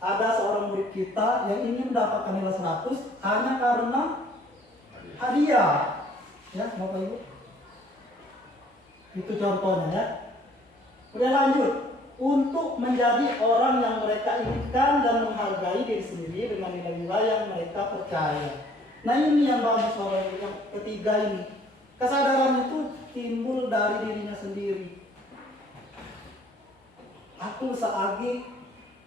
ada seorang murid kita yang ingin mendapatkan nilai 100 hanya karena hadiah. Ya, Bapak Ibu. Itu contohnya ya. Udah lanjut. Untuk menjadi orang yang mereka inginkan dan menghargai diri sendiri dengan nilai-nilai yang mereka percaya. Nah, ini yang bagus Bapak Ibu, yang ketiga ini. Kesadaran itu timbul dari dirinya sendiri. Aku seagi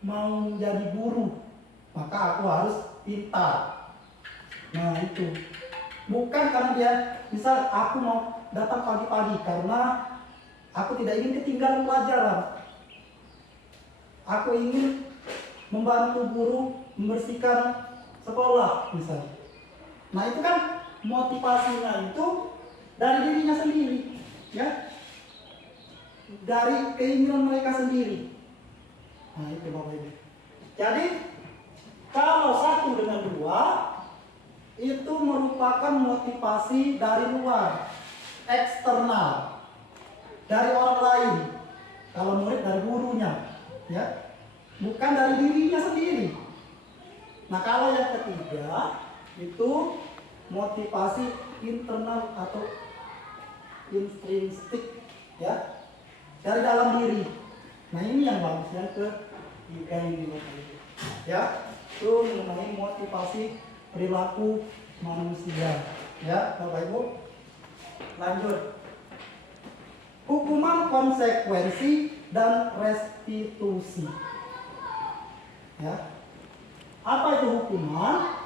mau menjadi guru, maka aku harus pintar. Nah, itu. Bukan karena dia, misal aku mau datang pagi-pagi karena Aku tidak ingin ketinggalan pelajaran. Aku ingin membantu guru membersihkan sekolah misalnya. Nah itu kan motivasinya itu dari dirinya sendiri, ya, dari keinginan mereka sendiri. Nah itu Bapak Ibu. Jadi kalau 1 dengan 2 itu merupakan motivasi dari luar, eksternal, dari orang lain. Kalau murid dari gurunya, ya, bukan dari dirinya sendiri. Nah kalau yang ketiga itu motivasi internal atau intrinsik, ya, dari dalam diri. Nah ini yang bagus, yang ketiga ini Bapak Ibu, ya, itu mengenai motivasi perilaku manusia, ya Bapak Ibu. Lanjut, hukuman, konsekuensi, dan restitusi. Ya, apa itu hukuman?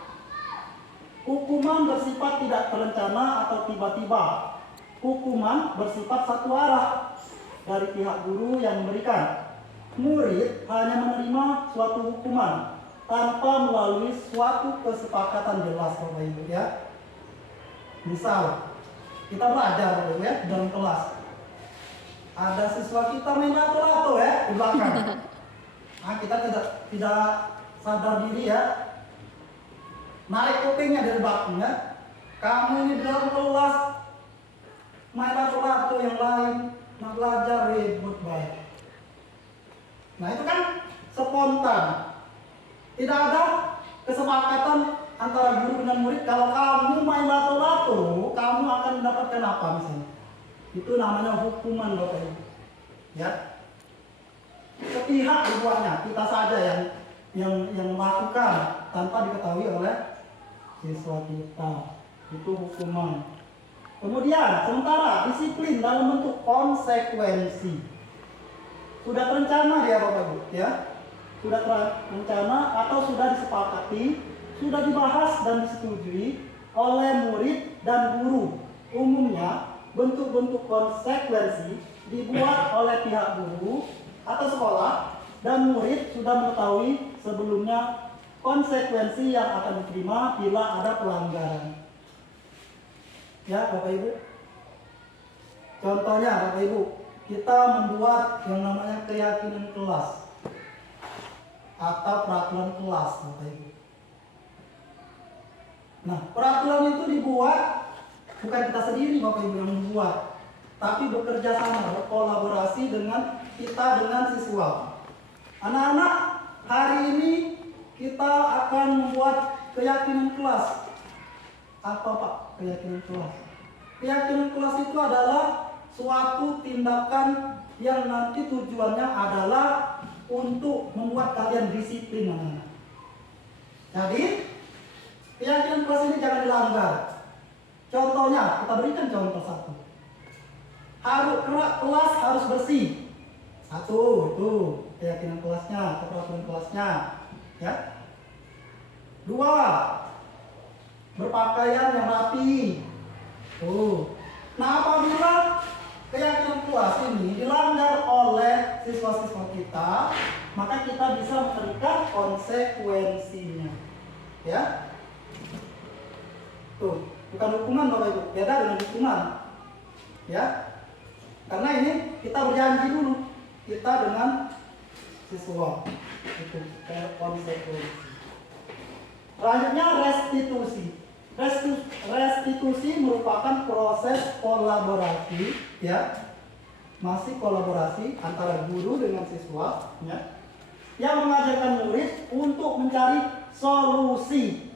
Hukuman bersifat tidak terencana atau tiba-tiba. Hukuman bersifat satu arah dari pihak guru yang memberikan. Murid hanya menerima suatu hukuman tanpa melalui suatu kesepakatan jelas, Bapak Ibu, ya. Misal kita belajar, Bapak Ibu, ya, dalam kelas. Ada siswa kita main lato-lato, ya, di belakang. Nah, kita tidak sadar diri, ya, narik kupingnya dari belakang, ya. Kamu ini di dalam kelas main lato-lato, yang lain nak belajar ribut baik. Nah itu kan spontan, tidak ada kesepakatan antara guru dengan murid. Kalau kamu main lato-lato, kamu akan mendapatkan apa misalnya? Itu namanya hukuman, Bapak Ibu, ya. Sepihak dibuatnya, kita saja yang melakukan tanpa diketahui oleh siswa kita. Itu hukuman. Kemudian sementara disiplin dalam bentuk konsekuensi. Sudah terencana ya Bapak Ibu, ya. Sudah terencana atau sudah disepakati, sudah dibahas dan disetujui oleh murid dan guru. Umumnya bentuk-bentuk konsekuensi dibuat oleh pihak guru atau sekolah, dan murid sudah mengetahui sebelumnya konsekuensi yang akan diterima bila ada pelanggaran. Ya Bapak Ibu, contohnya Bapak Ibu, kita membuat yang namanya keyakinan kelas atau peraturan kelas, Bapak Ibu. Nah, peraturan itu dibuat bukan kita sendiri, Bapak Ibu, yang membuat, tapi bekerja sama, berkolaborasi dengan kita, dengan siswa. Anak-anak, hari ini kita akan membuat keyakinan kelas. Apa Pak keyakinan kelas? Keyakinan kelas itu adalah suatu tindakan yang nanti tujuannya adalah untuk membuat kalian disiplin, anak-anak. Jadi keyakinan kelas ini jangan dilanggar. Contohnya, kita berikan contoh satu. Kelas harus bersih. Satu, itu keyakinan kelasnya, atau peraturan kelasnya, ya. 2, berpakaian yang rapi. Nah, apabila keyakinan kelas ini dilanggar oleh siswa-siswa kita, maka kita bisa memberikan konsekuensinya, ya. Tuh, bukan hukuman Bapak Ibu, beda dengan hukuman, ya. Karena ini kita berjanji dulu, kita dengan siswa, itu konsekuensi. Selanjutnya restitusi. Restitusi merupakan proses kolaborasi, ya, masih kolaborasi antara guru dengan siswa, ya, yang mengajarkan murid untuk mencari solusi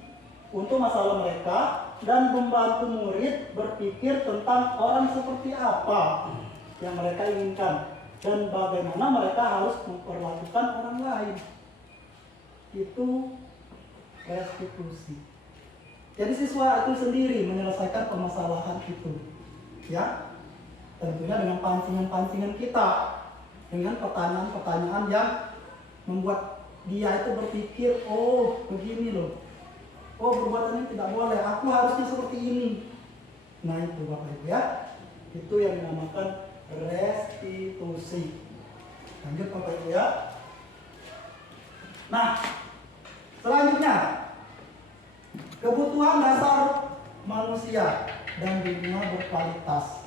untuk masalah mereka dan membantu murid berpikir tentang orang seperti apa yang mereka inginkan dan bagaimana mereka harus memperlakukan orang lain. Itu restitusi. Jadi siswa itu sendiri menyelesaikan permasalahan itu, ya, tentunya dengan pancingan-pancingan kita, dengan pertanyaan-pertanyaan yang membuat dia itu berpikir, oh begini loh, oh perbuatan ini tidak boleh, aku harusnya seperti ini. Nah itu Bapak Ibu, ya, itu yang dinamakan restitusi. Lanjut Bapak Ibu ya. Nah, selanjutnya kebutuhan dasar manusia dan dunia berkualitas.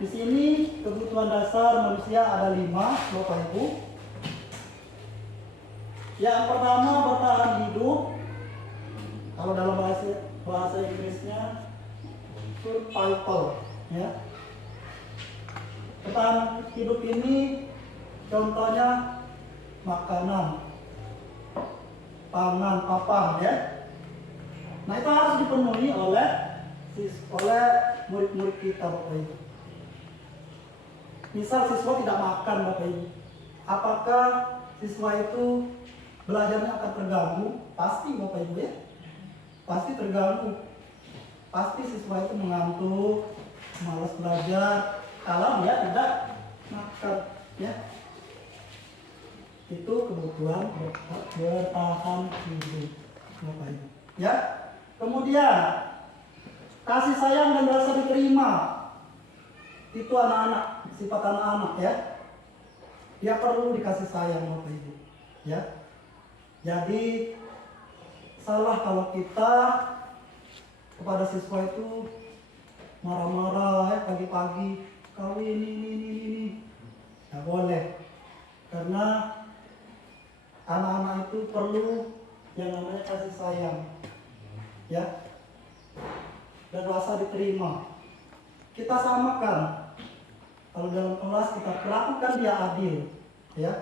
Di sini kebutuhan dasar manusia ada 5, Bapak Ibu. Yang pertama bertahan hidup. Kalau dalam bahasa Inggrisnya survival, ya. Bertahan hidup ini contohnya makanan, pangan, papan, ya. Nah, itu harus dipenuhi oleh murid-murid kita, Bapak Ibu. Misal siswa tidak makan, Bapak Ibu, apakah siswa itu belajarnya akan terganggu? Pasti, Bapak Ibu, ya. Pasti terganggu. Pasti siswa itu mengantuk, malas belajar kalau dia tidak makan, ya. Itu kebutuhan bertahan hidup, Bapak Ibu, ya. Kemudian kasih sayang dan rasa diterima. Itu anak-anak, sifat anak-anak, ya. Dia perlu dikasih sayang, Bapak Ibu, ya. Jadi salah kalau kita kepada siswa itu marah-marah, ya, pagi-pagi, kau ini. Nggak boleh. Karena anak-anak itu perlu yang namanya kasih sayang, ya, dan rasa diterima. Kita samakan. Kalau dalam kelas kita perlakukan dia adil, ya.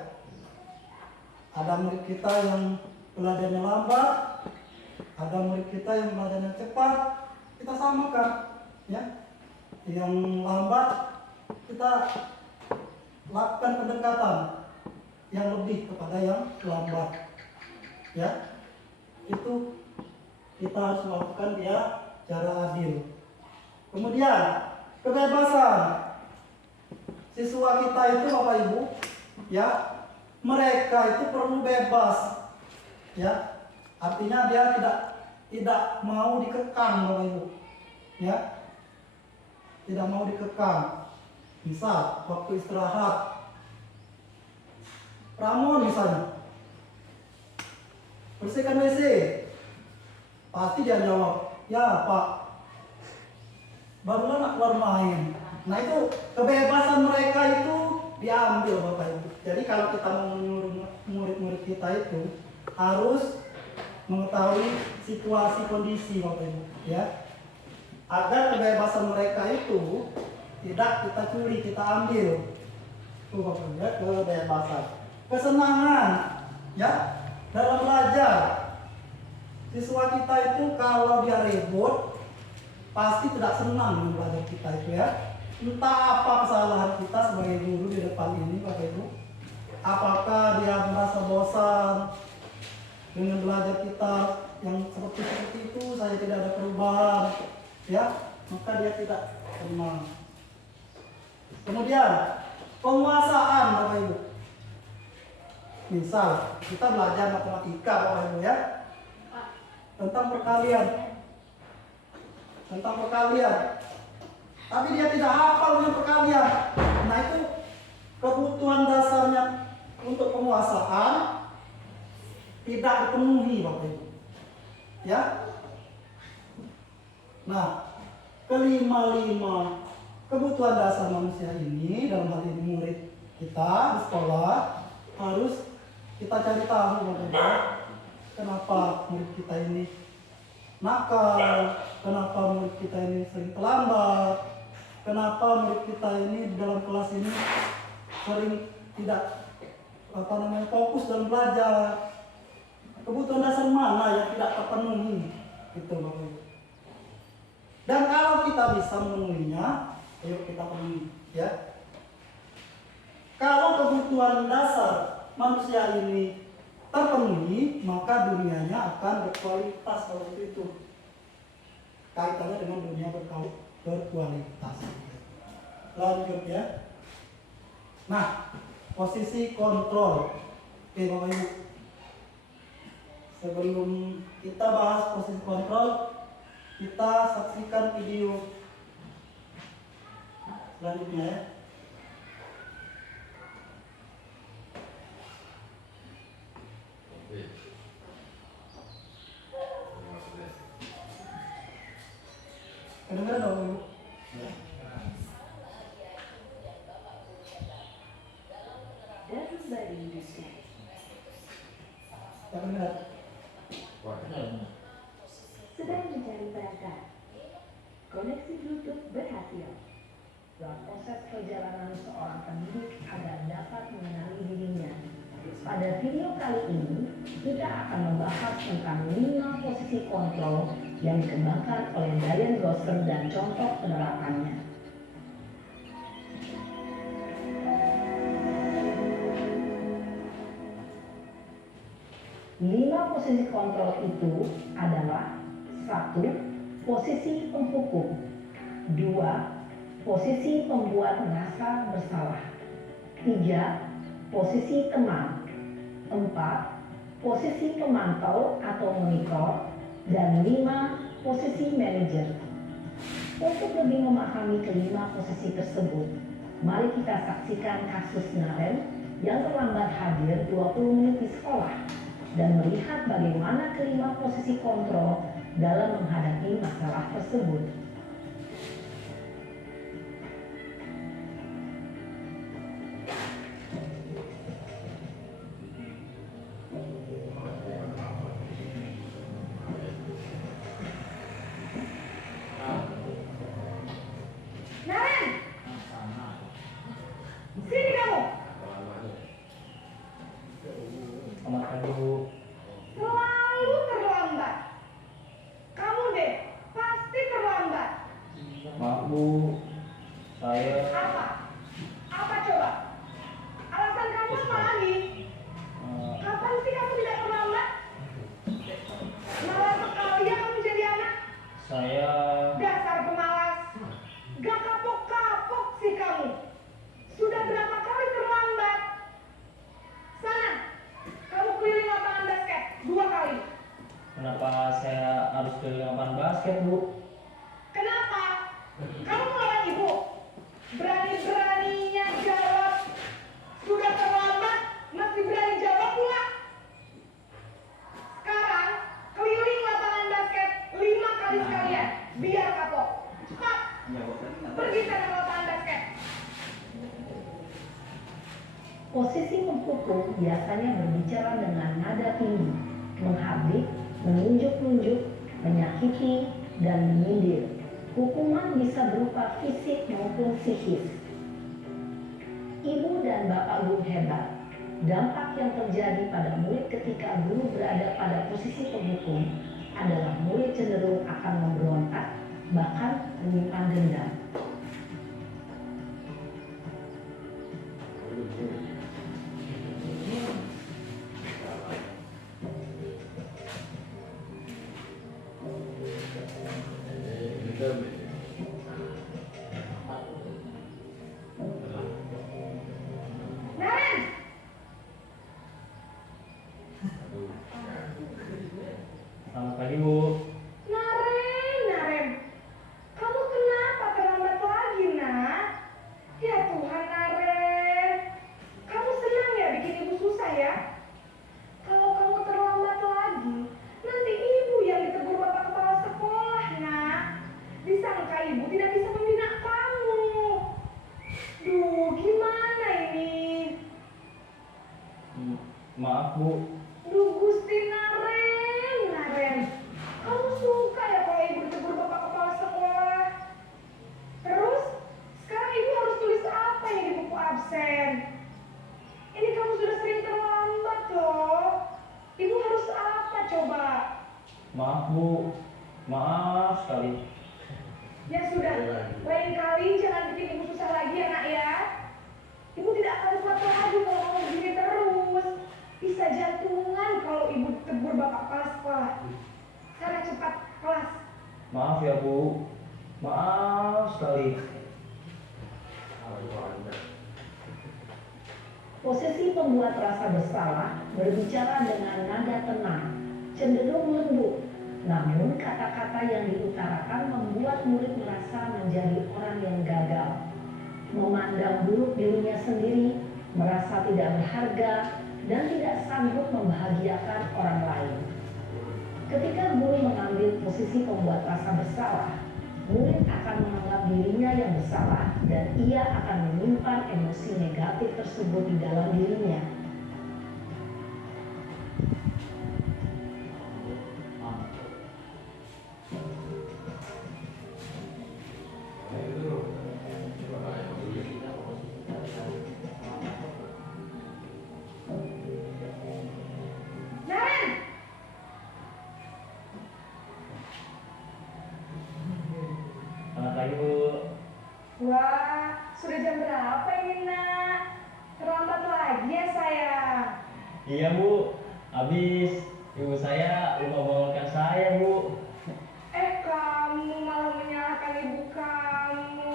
Ada murid kita yang belajarnya lambat, ada murid kita yang belajarnya cepat, kita samakan, ya. Yang lambat kita lakukan pendekatan yang lebih kepada yang lambat, ya. Itu kita harus melakukan dia secara adil. Kemudian kebebasan. Siswa kita itu, Bapak Ibu, ya, mereka itu perlu bebas, ya. Artinya dia tidak mau dikekang, Bapak Ibu, ya. Tidak mau dikekang. Misal waktu istirahat, Ramon misalnya, bersihkan WC, pasti dia jawab, ya Pak, barulah nak keluar main. Nah, itu kebebasan mereka itu diambil, Bapak Ibu. Jadi kalau kita mau menyuruh murid-murid kita itu harus mengetahui situasi kondisi, Bapak Ibu, ya, agar kebebasan mereka itu tidak kita curi, kita ambil. Tuh, Bapak Ibu, ya, kebebasan. Kesenangan, ya, dalam belajar. Siswa kita itu kalau dia ribut pasti tidak senang dengan belajar kita itu, ya. Entah apa kesalahan kita sebagai guru di depan ini, Bapak Ibu. Apakah dia merasa bosan dengan belajar kita yang seperti itu, saya tidak ada perubahan, ya, maka dia tidak senang. Kemudian penguasaan, Bapak Ibu. Misal kita belajar matematika, Bapak Ibu, ya, tentang perkalian, tapi dia tidak hafal dengan perkalian. Nah, itu kebutuhan dasarnya untuk penguasaan tidak dipenuhi, Bapak Ibu, ya. Nah, kelima kebutuhan dasar manusia ini, dalam hal ini murid kita di sekolah, harus kita cari tahu, Bapak Ibu, kenapa murid kita ini nakal, kenapa murid kita ini sering terlambat, kenapa murid kita ini dalam kelas ini sering tidak fokus dalam belajar. Kebutuhan dasar mana yang tidak terpenuhi, gitu, Bapak Ibu. Dan kalau kita bisa memenuhinya, ayo kita penuhi, ya. Kalau kebutuhan dasar manusia ini terpenuhi, maka dunianya akan berkualitas. Kalau itu kaitannya dengan dunia berkualitas. Lanjut, ya. Nah, posisi kontrol. Oke, Bapak Ibu, sebelum kita bahas posisi kontrol, kita saksikan video selanjutnya, ya. Benar. Sedang mencari perangkat. Koneksi Bluetooth berhasil. Dalam proses perjalanan seorang pendidik agar dapat mengenali dirinya. Pada video kali ini, kita akan membahas tentang 5 posisi kontrol yang dikembangkan oleh Diane Gosser dan contoh penerapannya. 5 posisi kontrol itu adalah 1. Posisi penghukum 2. Posisi pembuat merasa bersalah 3. Posisi teman 4. Posisi pemantau atau monitor dan 5. Posisi manajer. Untuk lebih memahami kelima posisi tersebut, mari kita saksikan kasus Naren yang terlambat hadir 20 menit di sekolah dan melihat bagaimana kelima posisi kontrol dalam menghadapi masalah tersebut. Naren! Sini kamu! Selamat pagi, Bu. Selalu terlambat. Kamu deh, pasti terlambat. Maaf, Bu. Saya Apa? Apa coba? Alasan kamu apa lagi? Kapan sih kamu tidak terlambat? Malas sekali ya kamu jadi anak. saya Dasar pemalas. Gak kapok-kapok sih kamu. Sudah berapa kali terlambat? Sana, kamu keliling lapangan basket 2 kali. kenapa saya harus ke lapangan basket, Bu? Kenapa? Kamu melawan ibu? Berani-beraninya jawab. Sudah terlambat, masih berani jawab pula. Sekarang, keliling lapangan basket 5 kali sekalian. Biar kapok. Cepat, pergi sana ke lapangan basket. Posisi menghukum biasanya berbicara dengan nada tinggi, menghardik, menunjuk-nunjuk, menyakiti, dan menyindir. Hukuman bisa berupa fisik maupun psikis. Ibu dan bapak guru hebat. Dampak yang terjadi pada murid ketika guru berada pada posisi penghukum adalah murid cenderung akan memberontak, bahkan menyimpan dendam. Naren! Selamat pagi, Bu. Naren, kamu kenapa terlambat lagi, nak? Ya Tuhan, Naren, kamu senang ya bikin ibu susah ya? Kalau kamu terlambat lagi, nanti ibu yang ditegur bapak kepala sekolah, nak. Disangka ibu tidak bisa membina kamu. Duh, gimana ini? Maaf, Bu. Duh, Gusti Naren, kamu suka ya kalau ibu ditegur bapak kepala sekolah? Terus, sekarang ibu harus tulis apa yang di buku absen? Ini kamu sudah sering terlambat loh. Ibu harus apa coba? Maaf, Bu. Maaf sekali. Ya sudah, lain kali jangan bikin ibu susah lagi ya nak ya. Ibu tidak akan kuat lagi kalau kamu begini terus. Bisa jantungan kalau ibu ditegur bapak kepala sekolah. Sana cepat kelas. Maaf ya, Bu. Maaf sekali. Posisi pembuat rasa bersalah berbicara dengan nada tenang, cenderung lembut. Namun kata-kata yang diutarakan membuat murid merasa menjadi orang yang gagal, memandang buruk dirinya sendiri, merasa tidak berharga, dan tidak sanggup membahagiakan orang lain. Ketika guru mengambil posisi pembuat rasa bersalah, murid akan menganggap dirinya yang bersalah dan ia akan menyimpan emosi negatif tersebut di dalam dirinya. sudah jam berapa ini nak? Terlambat lagi ya sayang. Iya Bu, habis ibu saya lupa bangunkan saya Bu. Kamu malah menyalahkan ibu kamu.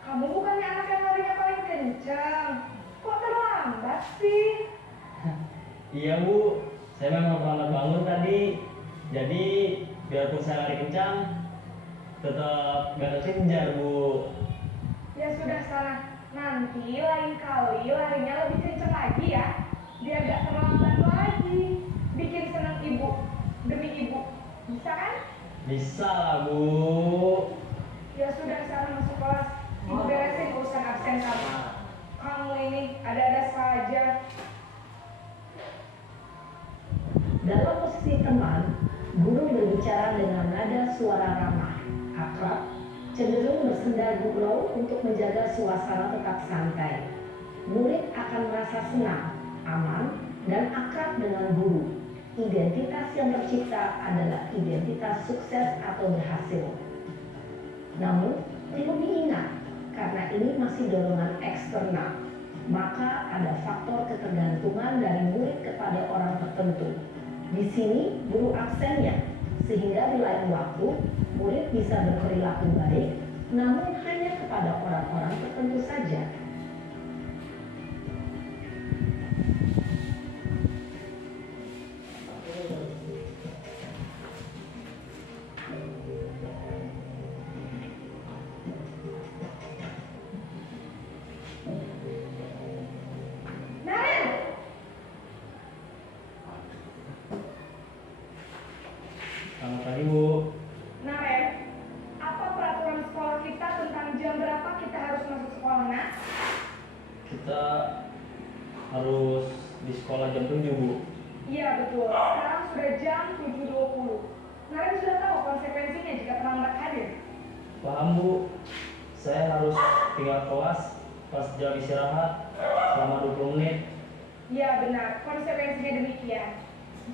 Kamu bukannya anak yang larinya paling kencang. Kok terlambat sih? Iya Bu, saya memang terlambat bangun tadi. Jadi biarpun saya lari kencang, tetap gak terkejar Bu. Ya sudah sana. Nanti lain kali larinya lebih kencang lagi ya. Biar gak terlambat lagi. Bikin senang ibu demi ibu. Bisa kan? Bisa lah Bu. Ya sudah sana masuk kelas. Ibu beresin urusan absen kamu. Kamu ini ada-ada saja. Dalam posisi teman, guru berbicara dengan nada suara ramah, akrab, cenderung bersenda gurau untuk menjaga suasana tetap santai. Murid akan merasa senang, aman, dan akrab dengan guru. Identitas yang tercipta adalah identitas sukses atau berhasil. Namun, perlu diingat, karena ini masih dorongan eksternal, maka ada faktor ketergantungan dari murid kepada orang tertentu. Di sini guru absennya, sehingga di lain waktu murid bisa berperilaku baik, namun hanya kepada orang-orang tertentu saja. Selamat pagi Bu. Naren, apa peraturan sekolah kita tentang jam berapa kita harus masuk sekolah, nak? Kita harus di sekolah jam 7 Bu. Iya betul, sekarang sudah jam 7.20. Naren sudah tahu konsekuensinya jika terlambat hadir. Paham Bu. Saya harus tinggal kelas pas jam istirahat selama 20 menit. Iya benar, konsekuensinya demikian.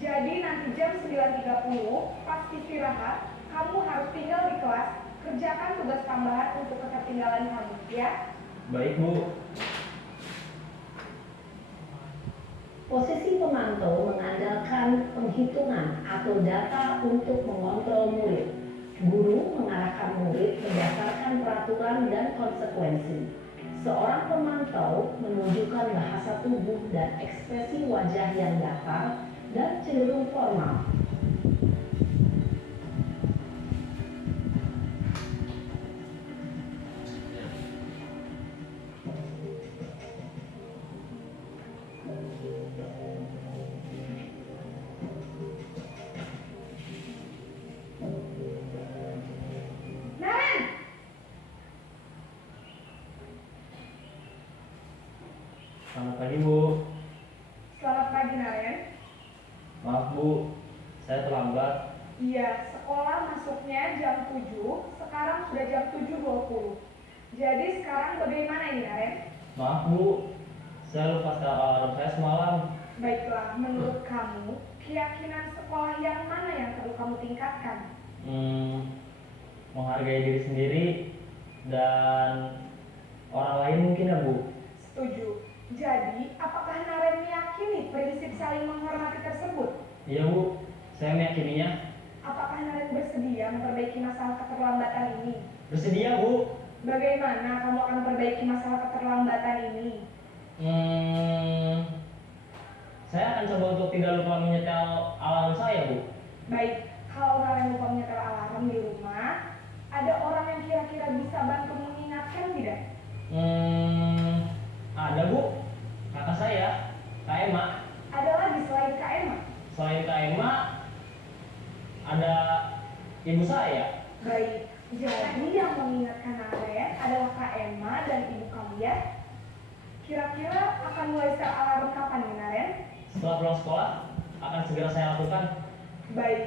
Jadi nanti jam 9.30 pas istirahat, kamu harus tinggal di kelas, kerjakan tugas tambahan untuk ketertinggalan kamu, ya? Baik Bu. Posisi pemantau mengandalkan penghitungan atau data untuk mengontrol murid. Guru mengarahkan murid berdasarkan peraturan dan konsekuensi. Seorang pemantau menunjukkan bahasa tubuh dan ekspresi wajah yang datar dan cenderung formal. Naren! Selamat pagi Bu. Selamat pagi, Naren. Maaf Bu, saya terlambat. Iya, sekolah masuknya jam 7, sekarang sudah jam 7.20. Jadi sekarang bagaimana ini, Naren? Maaf Bu, saya lupa setel alarm saya semalam. Baiklah, menurut kamu, keyakinan sekolah yang mana yang perlu kamu tingkatkan? Menghargai diri sendiri dan orang lain mungkin ya Bu. Setuju. Jadi, apakah Naren meyakini prinsip saling menghormati tersebut? Iya Bu, saya meyakininya. Apakah Naren bersedia memperbaiki masalah keterlambatan ini? Bersedia Bu. Bagaimana kamu akan memperbaiki masalah keterlambatan ini? Saya akan coba untuk tidak lupa menyetel alarm saya Bu. Baik, kalau Naren lupa menyetel alarm di rumah, ada orang yang kira-kira bisa bantu mengingatkan tidak? Ada Bu, kakak saya, Kak Emma. Ada lagi selain Kak Emma? Selain Kak Emma, ada ibu saya. Baik, jadi yang mengingatkan Naren adalah Kak Emma dan ibu kamu ya? Kira-kira akan mulai setel alarm kapan nih, Naren? Setelah pulang sekolah, akan segera saya lakukan. Baik,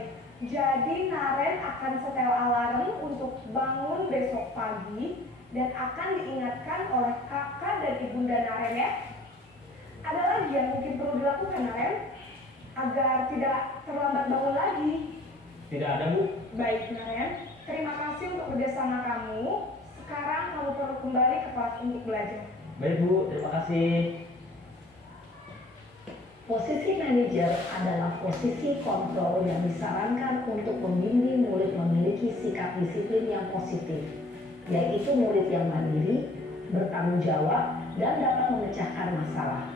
jadi Naren akan setel alarm untuk bangun besok pagi dan akan diingatkan oleh kakak dan ibunda Naren ya. Ada lagi yang mungkin perlu dilakukan, Naren, agar tidak terlambat bangun lagi? Tidak ada Bu. Baik, Naren, terima kasih untuk kerjasama kamu. Sekarang kamu perlu kembali ke kelas untuk belajar. Baik Bu, terima kasih. Posisi manajer adalah posisi kontrol yang disarankan untuk membimbing murid memiliki sikap disiplin yang positif, yaitu murid yang mandiri, bertanggung jawab, dan dapat memecahkan masalah.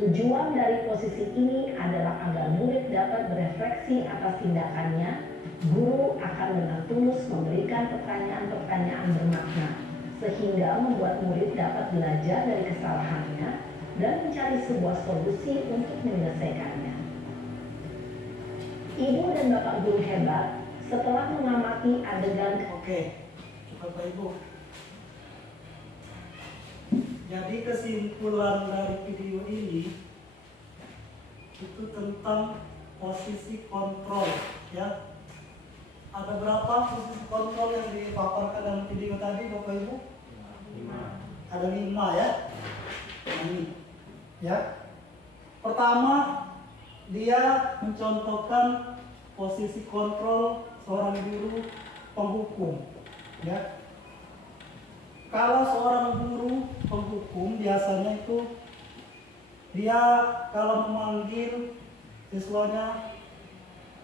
Tujuan dari posisi ini adalah agar murid dapat berefleksi atas tindakannya. Guru akan dengan tulus memberikan pertanyaan-pertanyaan bermakna, sehingga membuat murid dapat belajar dari kesalahannya dan mencari sebuah solusi untuk menyelesaikannya. Ibu dan Bapak guru hebat, setelah mengamati adegan. Oke, Bapak Ibu. Jadi kesimpulan dari video ini itu tentang posisi kontrol, ya. Ada berapa posisi kontrol yang dipaparkan dalam video tadi, Bapak Ibu? 5. Ada 5 ya. Nah, ini, ya. Pertama, dia mencontohkan posisi kontrol seorang guru penghukum, ya. Kalau seorang guru penghukum biasanya itu dia kalau memanggil siswanya,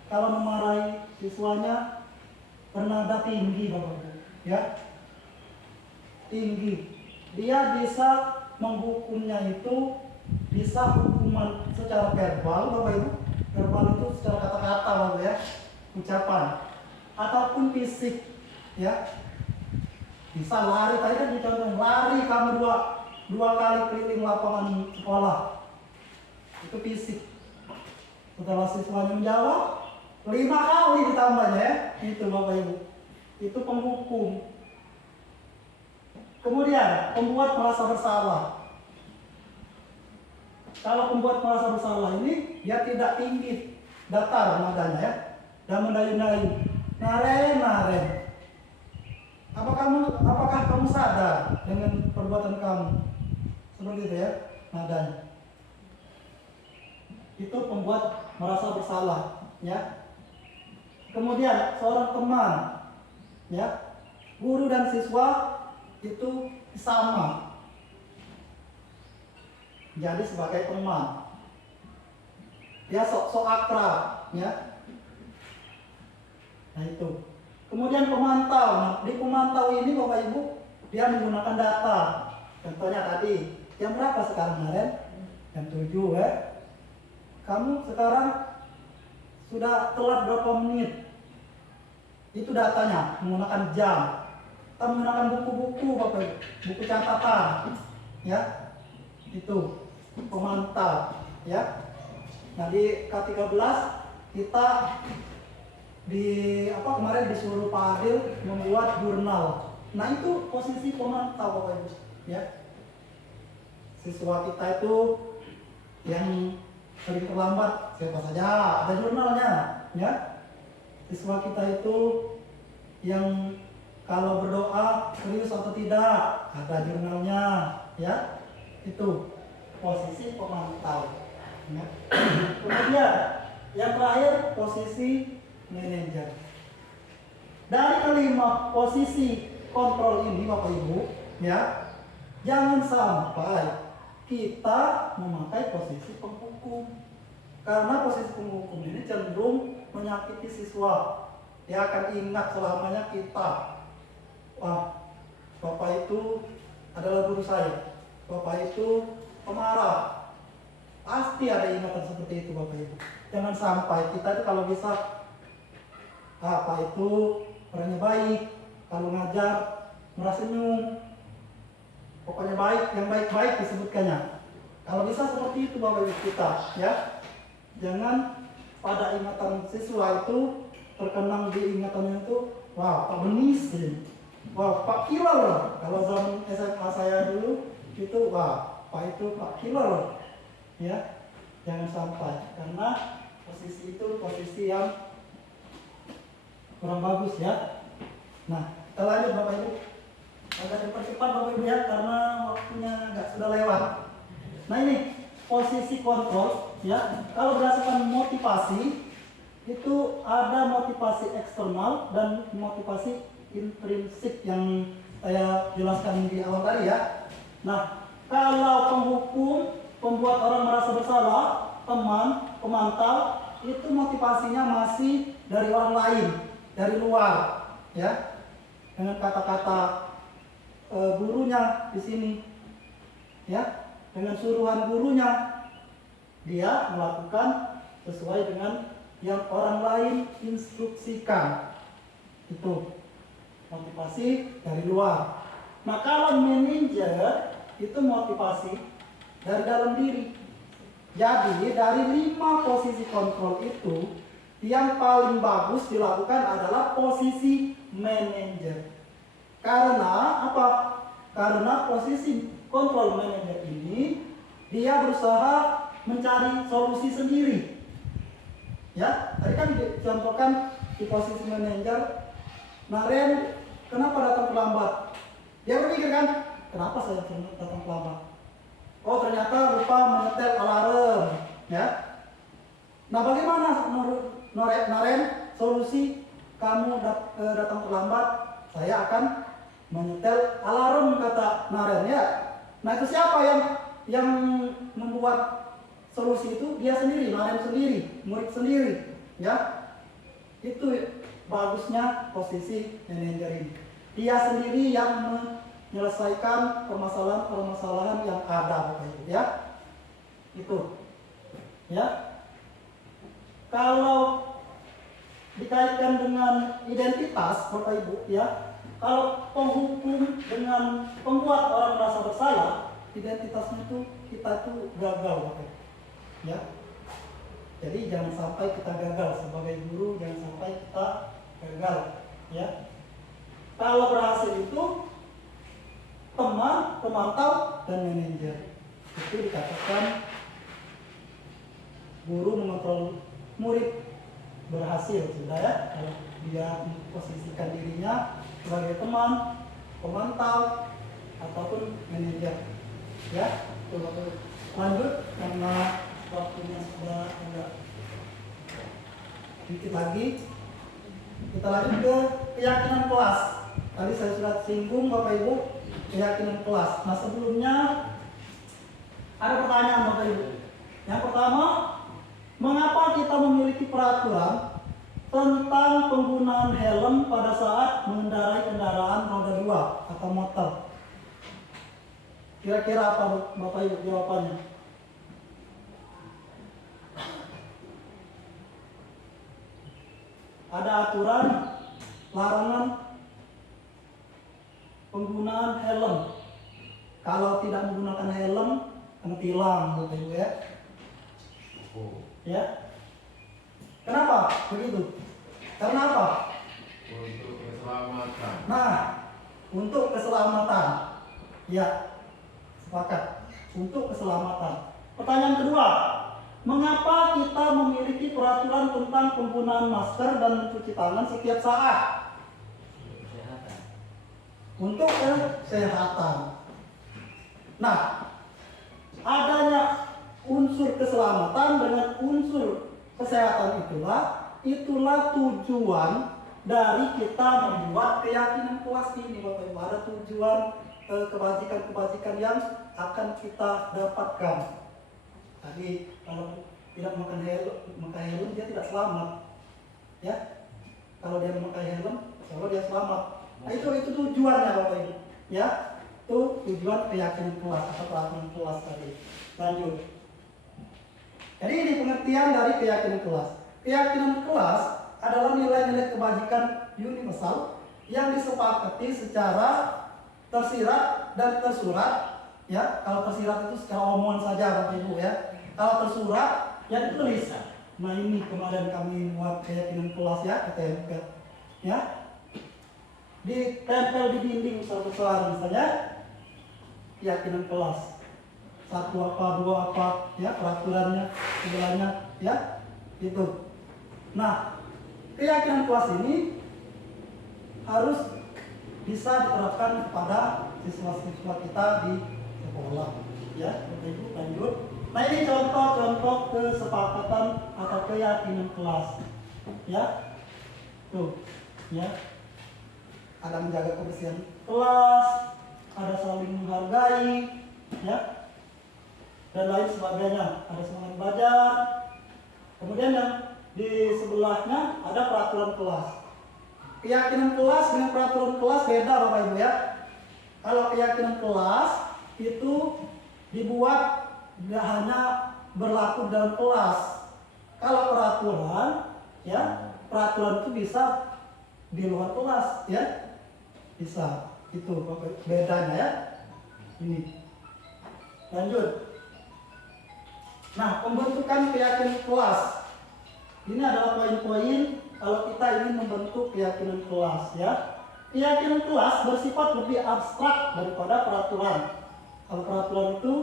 kalau memarahi siswanya bernada tinggi, Bapak Ibu, ya. Tinggi. Dia bisa menghukumnya itu bisa hukuman secara verbal, Bapak Ibu. Verbal itu secara kata-kata, Bapak ya, ucapan, ataupun fisik, ya. Bisa lari, tadi kan dicontoh lari kamu dua kali keliling lapangan sekolah, itu fisik. Setelah siswanya menjawab 5 kali ditambahnya, ya. Itu Bapak Ibu, itu penghukum. Kemudian pembuat merasa bersalah. Kalau pembuat merasa bersalah ini dia tidak tinggi, datar nadanya, ya, dan mendayu-dayu. Naren. Apakah kamu sadar dengan perbuatan kamu? Seperti itu, ya, nadanya. Itu pembuat merasa bersalah, ya. Kemudian seorang teman, ya, guru dan siswa itu sama, jadi sebagai teman, dia sok akrab, ya. Nah itu. Kemudian pemantau. Nah, di pemantau ini Bapak Ibu dia menggunakan data. Contohnya tadi jam berapa sekarang, Maren? Jam 7, ya. Kamu sekarang sudah telat berapa menit? Itu datanya menggunakan jam. Kita menggunakan buku-buku, Bapak Ibu, buku catatan, ya. Itu pemantau, ya. Nah di K13 kita kemarin disuruh Pak Adil membuat jurnal. Nah itu posisi pemantau, Bapak Ibu, ya. Siswa kita itu yang sering terlambat siapa saja, ada jurnalnya, ya. Siswa kita itu yang kalau berdoa serius atau tidak, ada jurnalnya, ya. Itu posisi pemantau, ya. Kemudian yang terakhir posisi manajer. Dari kelima posisi kontrol ini, Bapak Ibu, ya, jangan sampai kita memakai posisi penghukum. Karena posisi penghukum ini cenderung menyakiti siswa. Dia akan ingat selamanya kita. Wah, Bapak itu adalah guru saya. Bapak itu pemarah. Pasti ada ingatan seperti itu, Bapak Ibu. Jangan sampai kita itu kalau bisa Pak itu orangnya baik, kalau ngajar merasa senyum, pokoknya baik, yang baik-baik disebutkannya. Kalau bisa seperti itu Bapak Ibu kita, ya. Jangan pada ingatan siswa itu terkenang di ingatannya itu, wah Pak Benis, wah Pak Killer. Kalau zaman SMA saya dulu itu, wah Pak itu Pak Killer, ya. Jangan sampai, karena posisi itu posisi yang kurang bagus, ya. Nah, kita lanjut Bapak Ibu. Agak dipercepat Bapak Ibu, ya, karena waktunya sudah lewat. Nah ini posisi kontrol, ya. Kalau berdasarkan motivasi itu ada motivasi eksternal dan motivasi intrinsik yang saya jelaskan di awal tadi ya. Nah, kalau penghukum, pembuat orang merasa bersalah, teman, pemantau, itu motivasinya masih dari orang lain, dari luar, ya, dengan kata-kata gurunya di sini, ya, dengan suruhan gurunya, dia melakukan sesuai dengan yang orang lain instruksikan. Itu motivasi dari luar. Nah, kalau manajer itu motivasi dari dalam diri. Jadi dari 5 posisi kontrol itu, yang paling bagus dilakukan adalah posisi manajer. Karena apa? Karena posisi kontrol manajer ini, dia berusaha mencari solusi sendiri. Ya, tadi kan dicontohkan di posisi manajer, Naren kenapa datang terlambat? Dia berpikir kan, kenapa saya datang terlambat? Oh, ternyata lupa menyetel alarm, ya. Nah, bagaimana menurut Naren solusi kamu datang terlambat? Saya akan menyetel alarm, kata Naren, ya. Nah, itu siapa yang membuat solusi itu? Dia sendiri, Naren sendiri, murid sendiri, ya. Itu bagusnya posisi manajer ini. Dia sendiri yang menyelesaikan permasalahan-permasalahan yang ada, Bapak Ibu, ya. Itu. Ya. Kalau dikaitkan dengan identitas, Bapak Ibu, ya. Kalau penghukum dengan pembuat orang merasa bersalah, identitasnya itu kita tuh gagal, Bapak Ibu. Ya. Jadi jangan sampai kita gagal sebagai guru, jangan sampai kita gagal, ya. Kalau berhasil itu teman, pemantau, dan manajer. Itu dikatakan guru mengontrol murid berhasil, sudah ya. Kalau dia memposisikan dirinya sebagai teman, pemantau, ataupun manajer. Ya, coba lanjut karena waktunya sudah agak sedikit lagi. Kita lanjut ke keyakinan kelas. Tadi saya sudah singgung, Bapak Ibu, keyakinan kelas. Nah, sebelumnya ada pertanyaan, Bapak Ibu. Yang pertama, mengapa kita memiliki peraturan tentang penggunaan helm pada saat mengendarai kendaraan roda 2 atau motor? Kira-kira apa, Bapak Ibu, jawabannya? Ada aturan larangan penggunaan helm. Kalau tidak menggunakan helm, kena tilang, Bapak Ibu, ya. Ya. Kenapa begitu? Karena apa? Untuk keselamatan. Nah, untuk keselamatan. Ya, sepakat. Untuk keselamatan. Pertanyaan kedua, mengapa kita memiliki peraturan tentang penggunaan masker dan mencuci tangan setiap saat? Kesehatan. Untuk kesehatan. Nah, adanya unsur keselamatan dengan unsur kesehatan itulah tujuan dari kita membuat keyakinan kelas ini, Bapak Ibu. Ada tujuan kebajikan-kebajikan yang akan kita dapatkan. Tadi kalau tidak memakai helm dia tidak selamat, ya. Kalau dia memakai helm, kalau dia selamat. Nah, itu tujuannya, Bapak Ibu, ya. Itu tujuan keyakinan kelas atau peraturan kelas tadi. Lanjut. Jadi ini pengertian dari keyakinan kelas. Keyakinan kelas adalah nilai-nilai kebajikan universal yang disepakati secara tersirat dan tersurat, ya. Kalau tersirat itu secara omongan saja, Bapak Ibu, ya. Kalau tersurat ya ditulis. Nah, ini kemarin kami buat keyakinan kelas, ya, ditempel, ya. Ditempel di dinding besar-besar, misalnya keyakinan kelas. 1 apa, 2 apa, ya, peraturannya, sebelahnya, ya, itu. Nah, keyakinan kelas ini harus bisa diterapkan kepada siswa-siswa kita di sekolah, ya. Bapak Ibu, lanjut. Nah, ini contoh-contoh kesepakatan atau keyakinan kelas, ya. Tuh, ya. ada menjaga kebersihan kelas, ada saling menghargai, ya, dan lain sebagainya. Ada semangat belajar. Kemudian yang di sebelahnya ada peraturan kelas. Keyakinan kelas dengan peraturan kelas beda, Bapak Ibu ya. Kalau keyakinan kelas itu dibuat tidak hanya berlaku dalam kelas. Kalau peraturan, ya, peraturan itu bisa di luar kelas, ya, bisa. Itu bedanya ya. Ini. Lanjut. Nah, pembentukan keyakinan kelas. Ini adalah poin-poin kalau kita ingin membentuk keyakinan kelas, ya. Keyakinan kelas bersifat lebih abstrak daripada peraturan. Kalau peraturan itu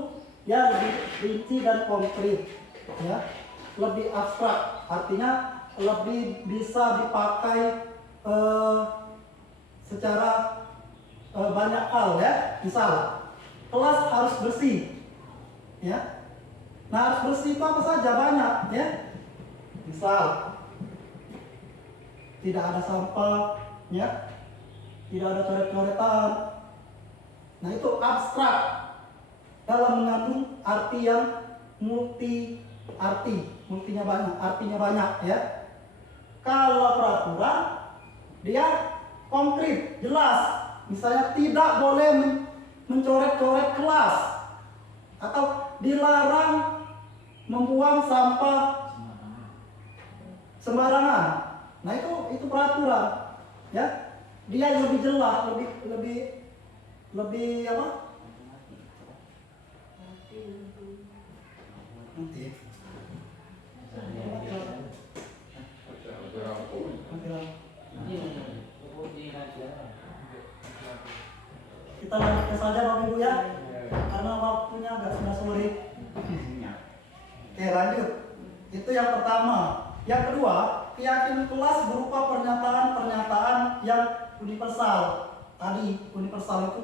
ya lebih rinci dan konkret, ya. Lebih abstrak, artinya lebih bisa dipakai secara banyak hal, ya. Misal, kelas harus bersih, ya. Nah, harus bersih itu apa saja? Banyak, ya. Misal, tidak ada sampah, ya. Tidak ada coret-coretan. Nah, itu abstrak dalam mengandung arti yang multi arti, multinya banyak, artinya banyak, ya. Kalau peraturan dia konkret, jelas. Misalnya tidak boleh mencoret-coret kelas atau dilarang membuang sampah sembarangan. Nah, itu peraturan, ya. Dia lebih jelas, lebih apa? Nanti. Kita lanjutkan saja Bapak Ibu ya, karena waktunya agak sudah sore. Oke, lanjut. Itu yang pertama. Yang kedua, keyakinan kelas berupa pernyataan-pernyataan yang universal. Tadi universal itu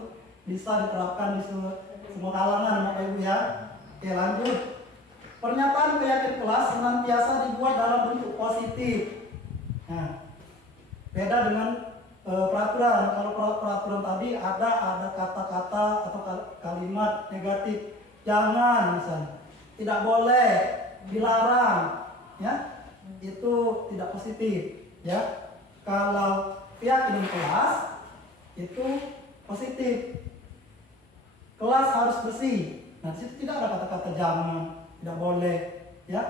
bisa diterapkan di semua kalangan Bapak Ibu ya. Oke, lanjut. Pernyataan keyakinan kelas senantiasa dibuat dalam bentuk positif. Nah, beda dengan peraturan. Kalau peraturan tadi ada kata-kata atau kalimat negatif. Jangan, misalnya, tidak boleh, dilarang, ya. Itu tidak positif, ya. Kalau keyakinan kelas itu positif. Kelas harus bersih. Nah, di situ tidak ada kata-kata jangan, tidak boleh, ya.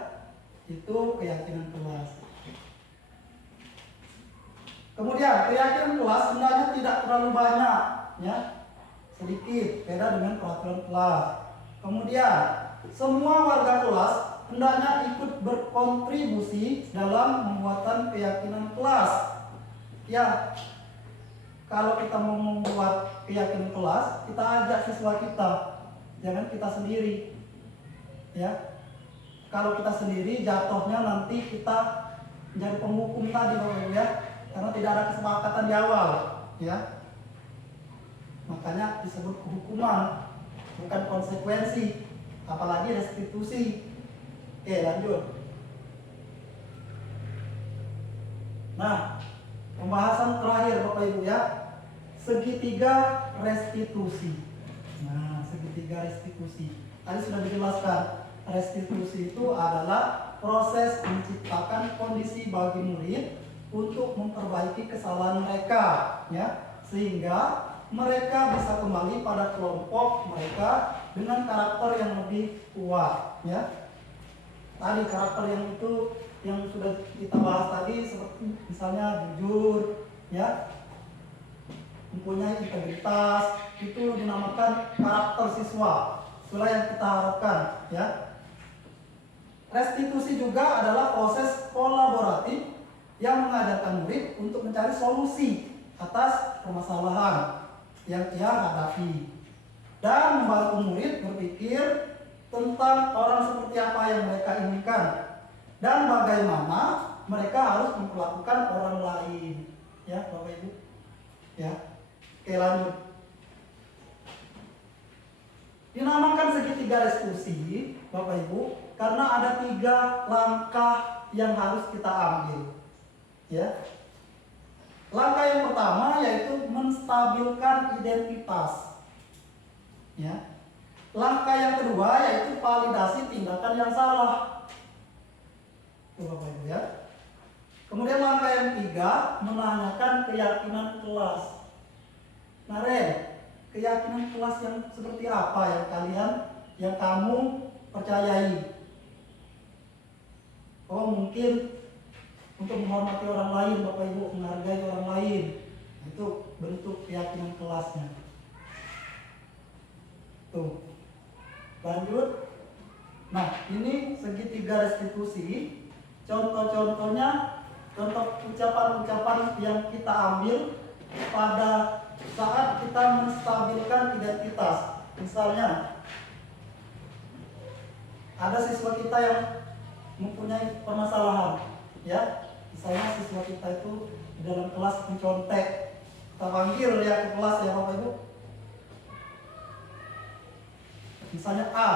Itu keyakinan kelas. Kemudian keyakinan kelas sebenarnya tidak terlalu banyak, ya, sedikit, beda dengan peraturan kelas. Kemudian semua warga kelas hendaknya ikut berkontribusi dalam pembuatan keyakinan kelas. Ya, kalau kita mau membuat keyakinan kelas, kita ajak siswa kita, jangan kita sendiri, ya. Kalau kita sendiri, jatuhnya nanti kita menjadi penghukum tadi, Bapak Ibu ya. Karena tidak ada kesepakatan di awal, ya. Makanya disebut kehukuman, bukan konsekuensi, apalagi restitusi. Oke, lanjut. Nah, pembahasan terakhir Bapak Ibu ya, segitiga restitusi. Nah, segitiga restitusi. Tadi sudah dijelaskan, restitusi itu adalah proses menciptakan kondisi bagi murid untuk memperbaiki kesalahan mereka, ya, sehingga mereka bisa kembali pada kelompok mereka dengan karakter yang lebih kuat, ya. Tadi karakter yang itu yang sudah kita bahas tadi, seperti misalnya jujur, ya, mempunyai integritas, itu dinamakan karakter siswa. Itulah yang kita harapkan, ya. Restitusi juga adalah proses kolaboratif yang mengajarkan murid untuk mencari solusi atas permasalahan yang ia hadapi dan membantu murid berpikir tentang orang seperti apa yang mereka inginkan dan bagaimana mereka harus memperlakukan orang lain, ya Bapak Ibu, ya. Oke, lanjut. Dinamakan segitiga restitusi Bapak Ibu karena ada 3 langkah yang harus kita ambil, ya. Langkah yang pertama yaitu menstabilkan identitas. Ya. Langkah yang kedua yaitu validasi tindakan yang salah. Tuh Bapak Ibu ya. Kemudian langkah yang ketiga menanyakan keyakinan kelas. Nah, Ren, keyakinan kelas yang seperti apa yang kamu percayai? Oh, mungkin untuk menghormati orang lain, Bapak Ibu, menghargai orang lain. Itu bentuk keyakinan kelasnya. Tuh. Lanjut. Nah, ini segitiga restitusi. Contoh-contohnya, contoh ucapan-ucapan yang kita ambil pada saat kita menstabilkan identitas. Misalnya, ada siswa kita yang mempunyai permasalahan, ya. Misalnya siswa kita itu di dalam kelas mencontek. Kita panggil ya ke kelas ya Bapak Ibu. Misalnya A,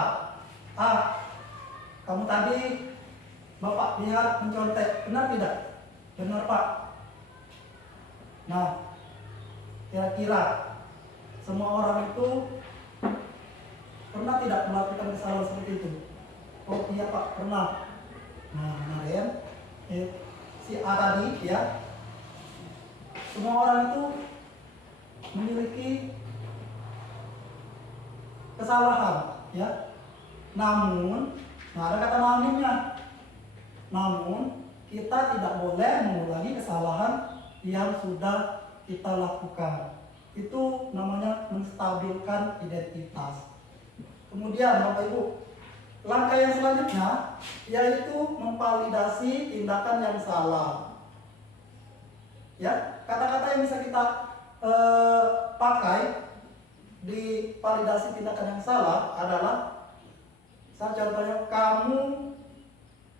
kamu tadi Bapak lihat mencontek, benar tidak? Benar Pak. Nah, kira-kira semua orang itu pernah tidak melakukan kesalahan seperti itu? Oh iya Pak, pernah. Nah, kemarin si A tadi ya, semua orang itu memiliki kesalahan ya. Namun, nah ada kata namanya. Namun kita tidak boleh mengulangi kesalahan yang sudah kita lakukan. Itu namanya menstabilkan identitas. Kemudian Bapak Ibu, langkah yang selanjutnya yaitu memvalidasi tindakan yang salah. Ya, kata-kata yang bisa kita pakai di validasi tindakan yang salah adalah, contohnya, kamu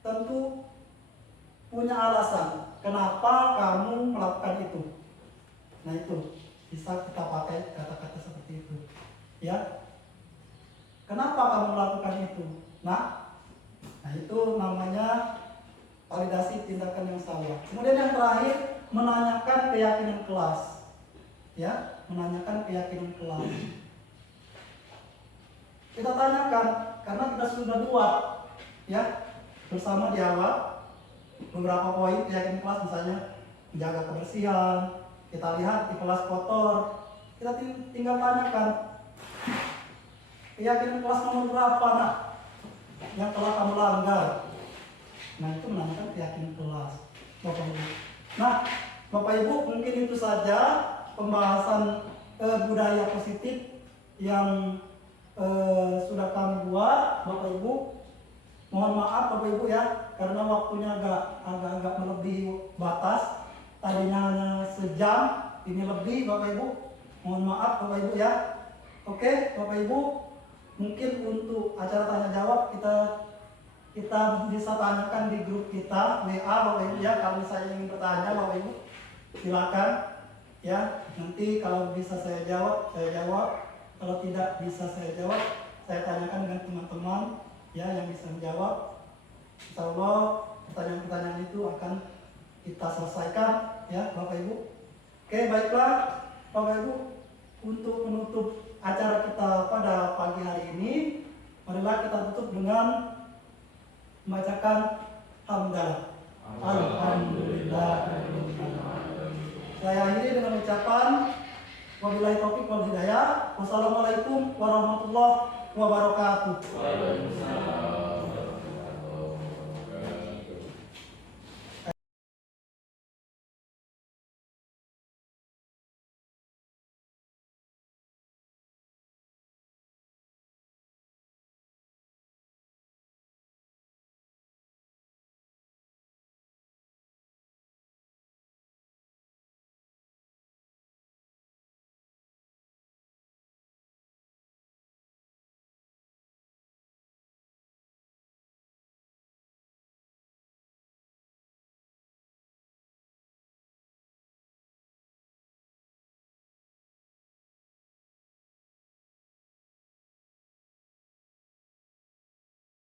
tentu punya alasan kenapa kamu melakukan itu. Nah, itu bisa kita pakai kata-kata seperti itu. Ya, kenapa kamu melakukan itu? Nah itu namanya validasi tindakan yang salah. Kemudian yang terakhir, menanyakan keyakinan kelas. Ya, menanyakan keyakinan kelas. Kita tanyakan karena kita sudah buat ya bersama di awal beberapa poin keyakinan kelas, misalnya menjaga kebersihan. Kita lihat di kelas kotor, kita tinggal tanyakan keyakinan kelas nomor berapa nak yang telah kamu langgar. Nah, itu menanyakan keyakinan kelas Bapak Ibu. Nah, Bapak Ibu, mungkin itu saja pembahasan budaya positif yang sudah kami buat Bapak Ibu. Mohon maaf Bapak Ibu ya, karena waktunya agak melebihi batas. Tadinya hanya sejam, ini lebih Bapak Ibu. Mohon maaf Bapak Ibu ya. Oke Bapak Ibu, mungkin untuk acara tanya jawab kita bisa tanyakan di grup kita WA Bapak Ibu ya. Kalau saya ingin bertanya Bapak Ibu, silakan ya. Nanti kalau bisa saya jawab. Kalau tidak bisa saya jawab, saya tanyakan dengan teman-teman ya yang bisa menjawab. Insya Allah pertanyaan-pertanyaan itu akan kita selesaikan ya Bapak Ibu. Oke, baiklah Bapak Ibu, untuk menutup acara kita pada pagi hari ini, marilah kita tutup dengan membacakan hamdalah. Alhamdulillah. Saya akhiri dengan ucapan wabillahi taufiq wal hidayah. Wassalamualaikum warahmatullahi wabarakatuh. Waalaikumsalam.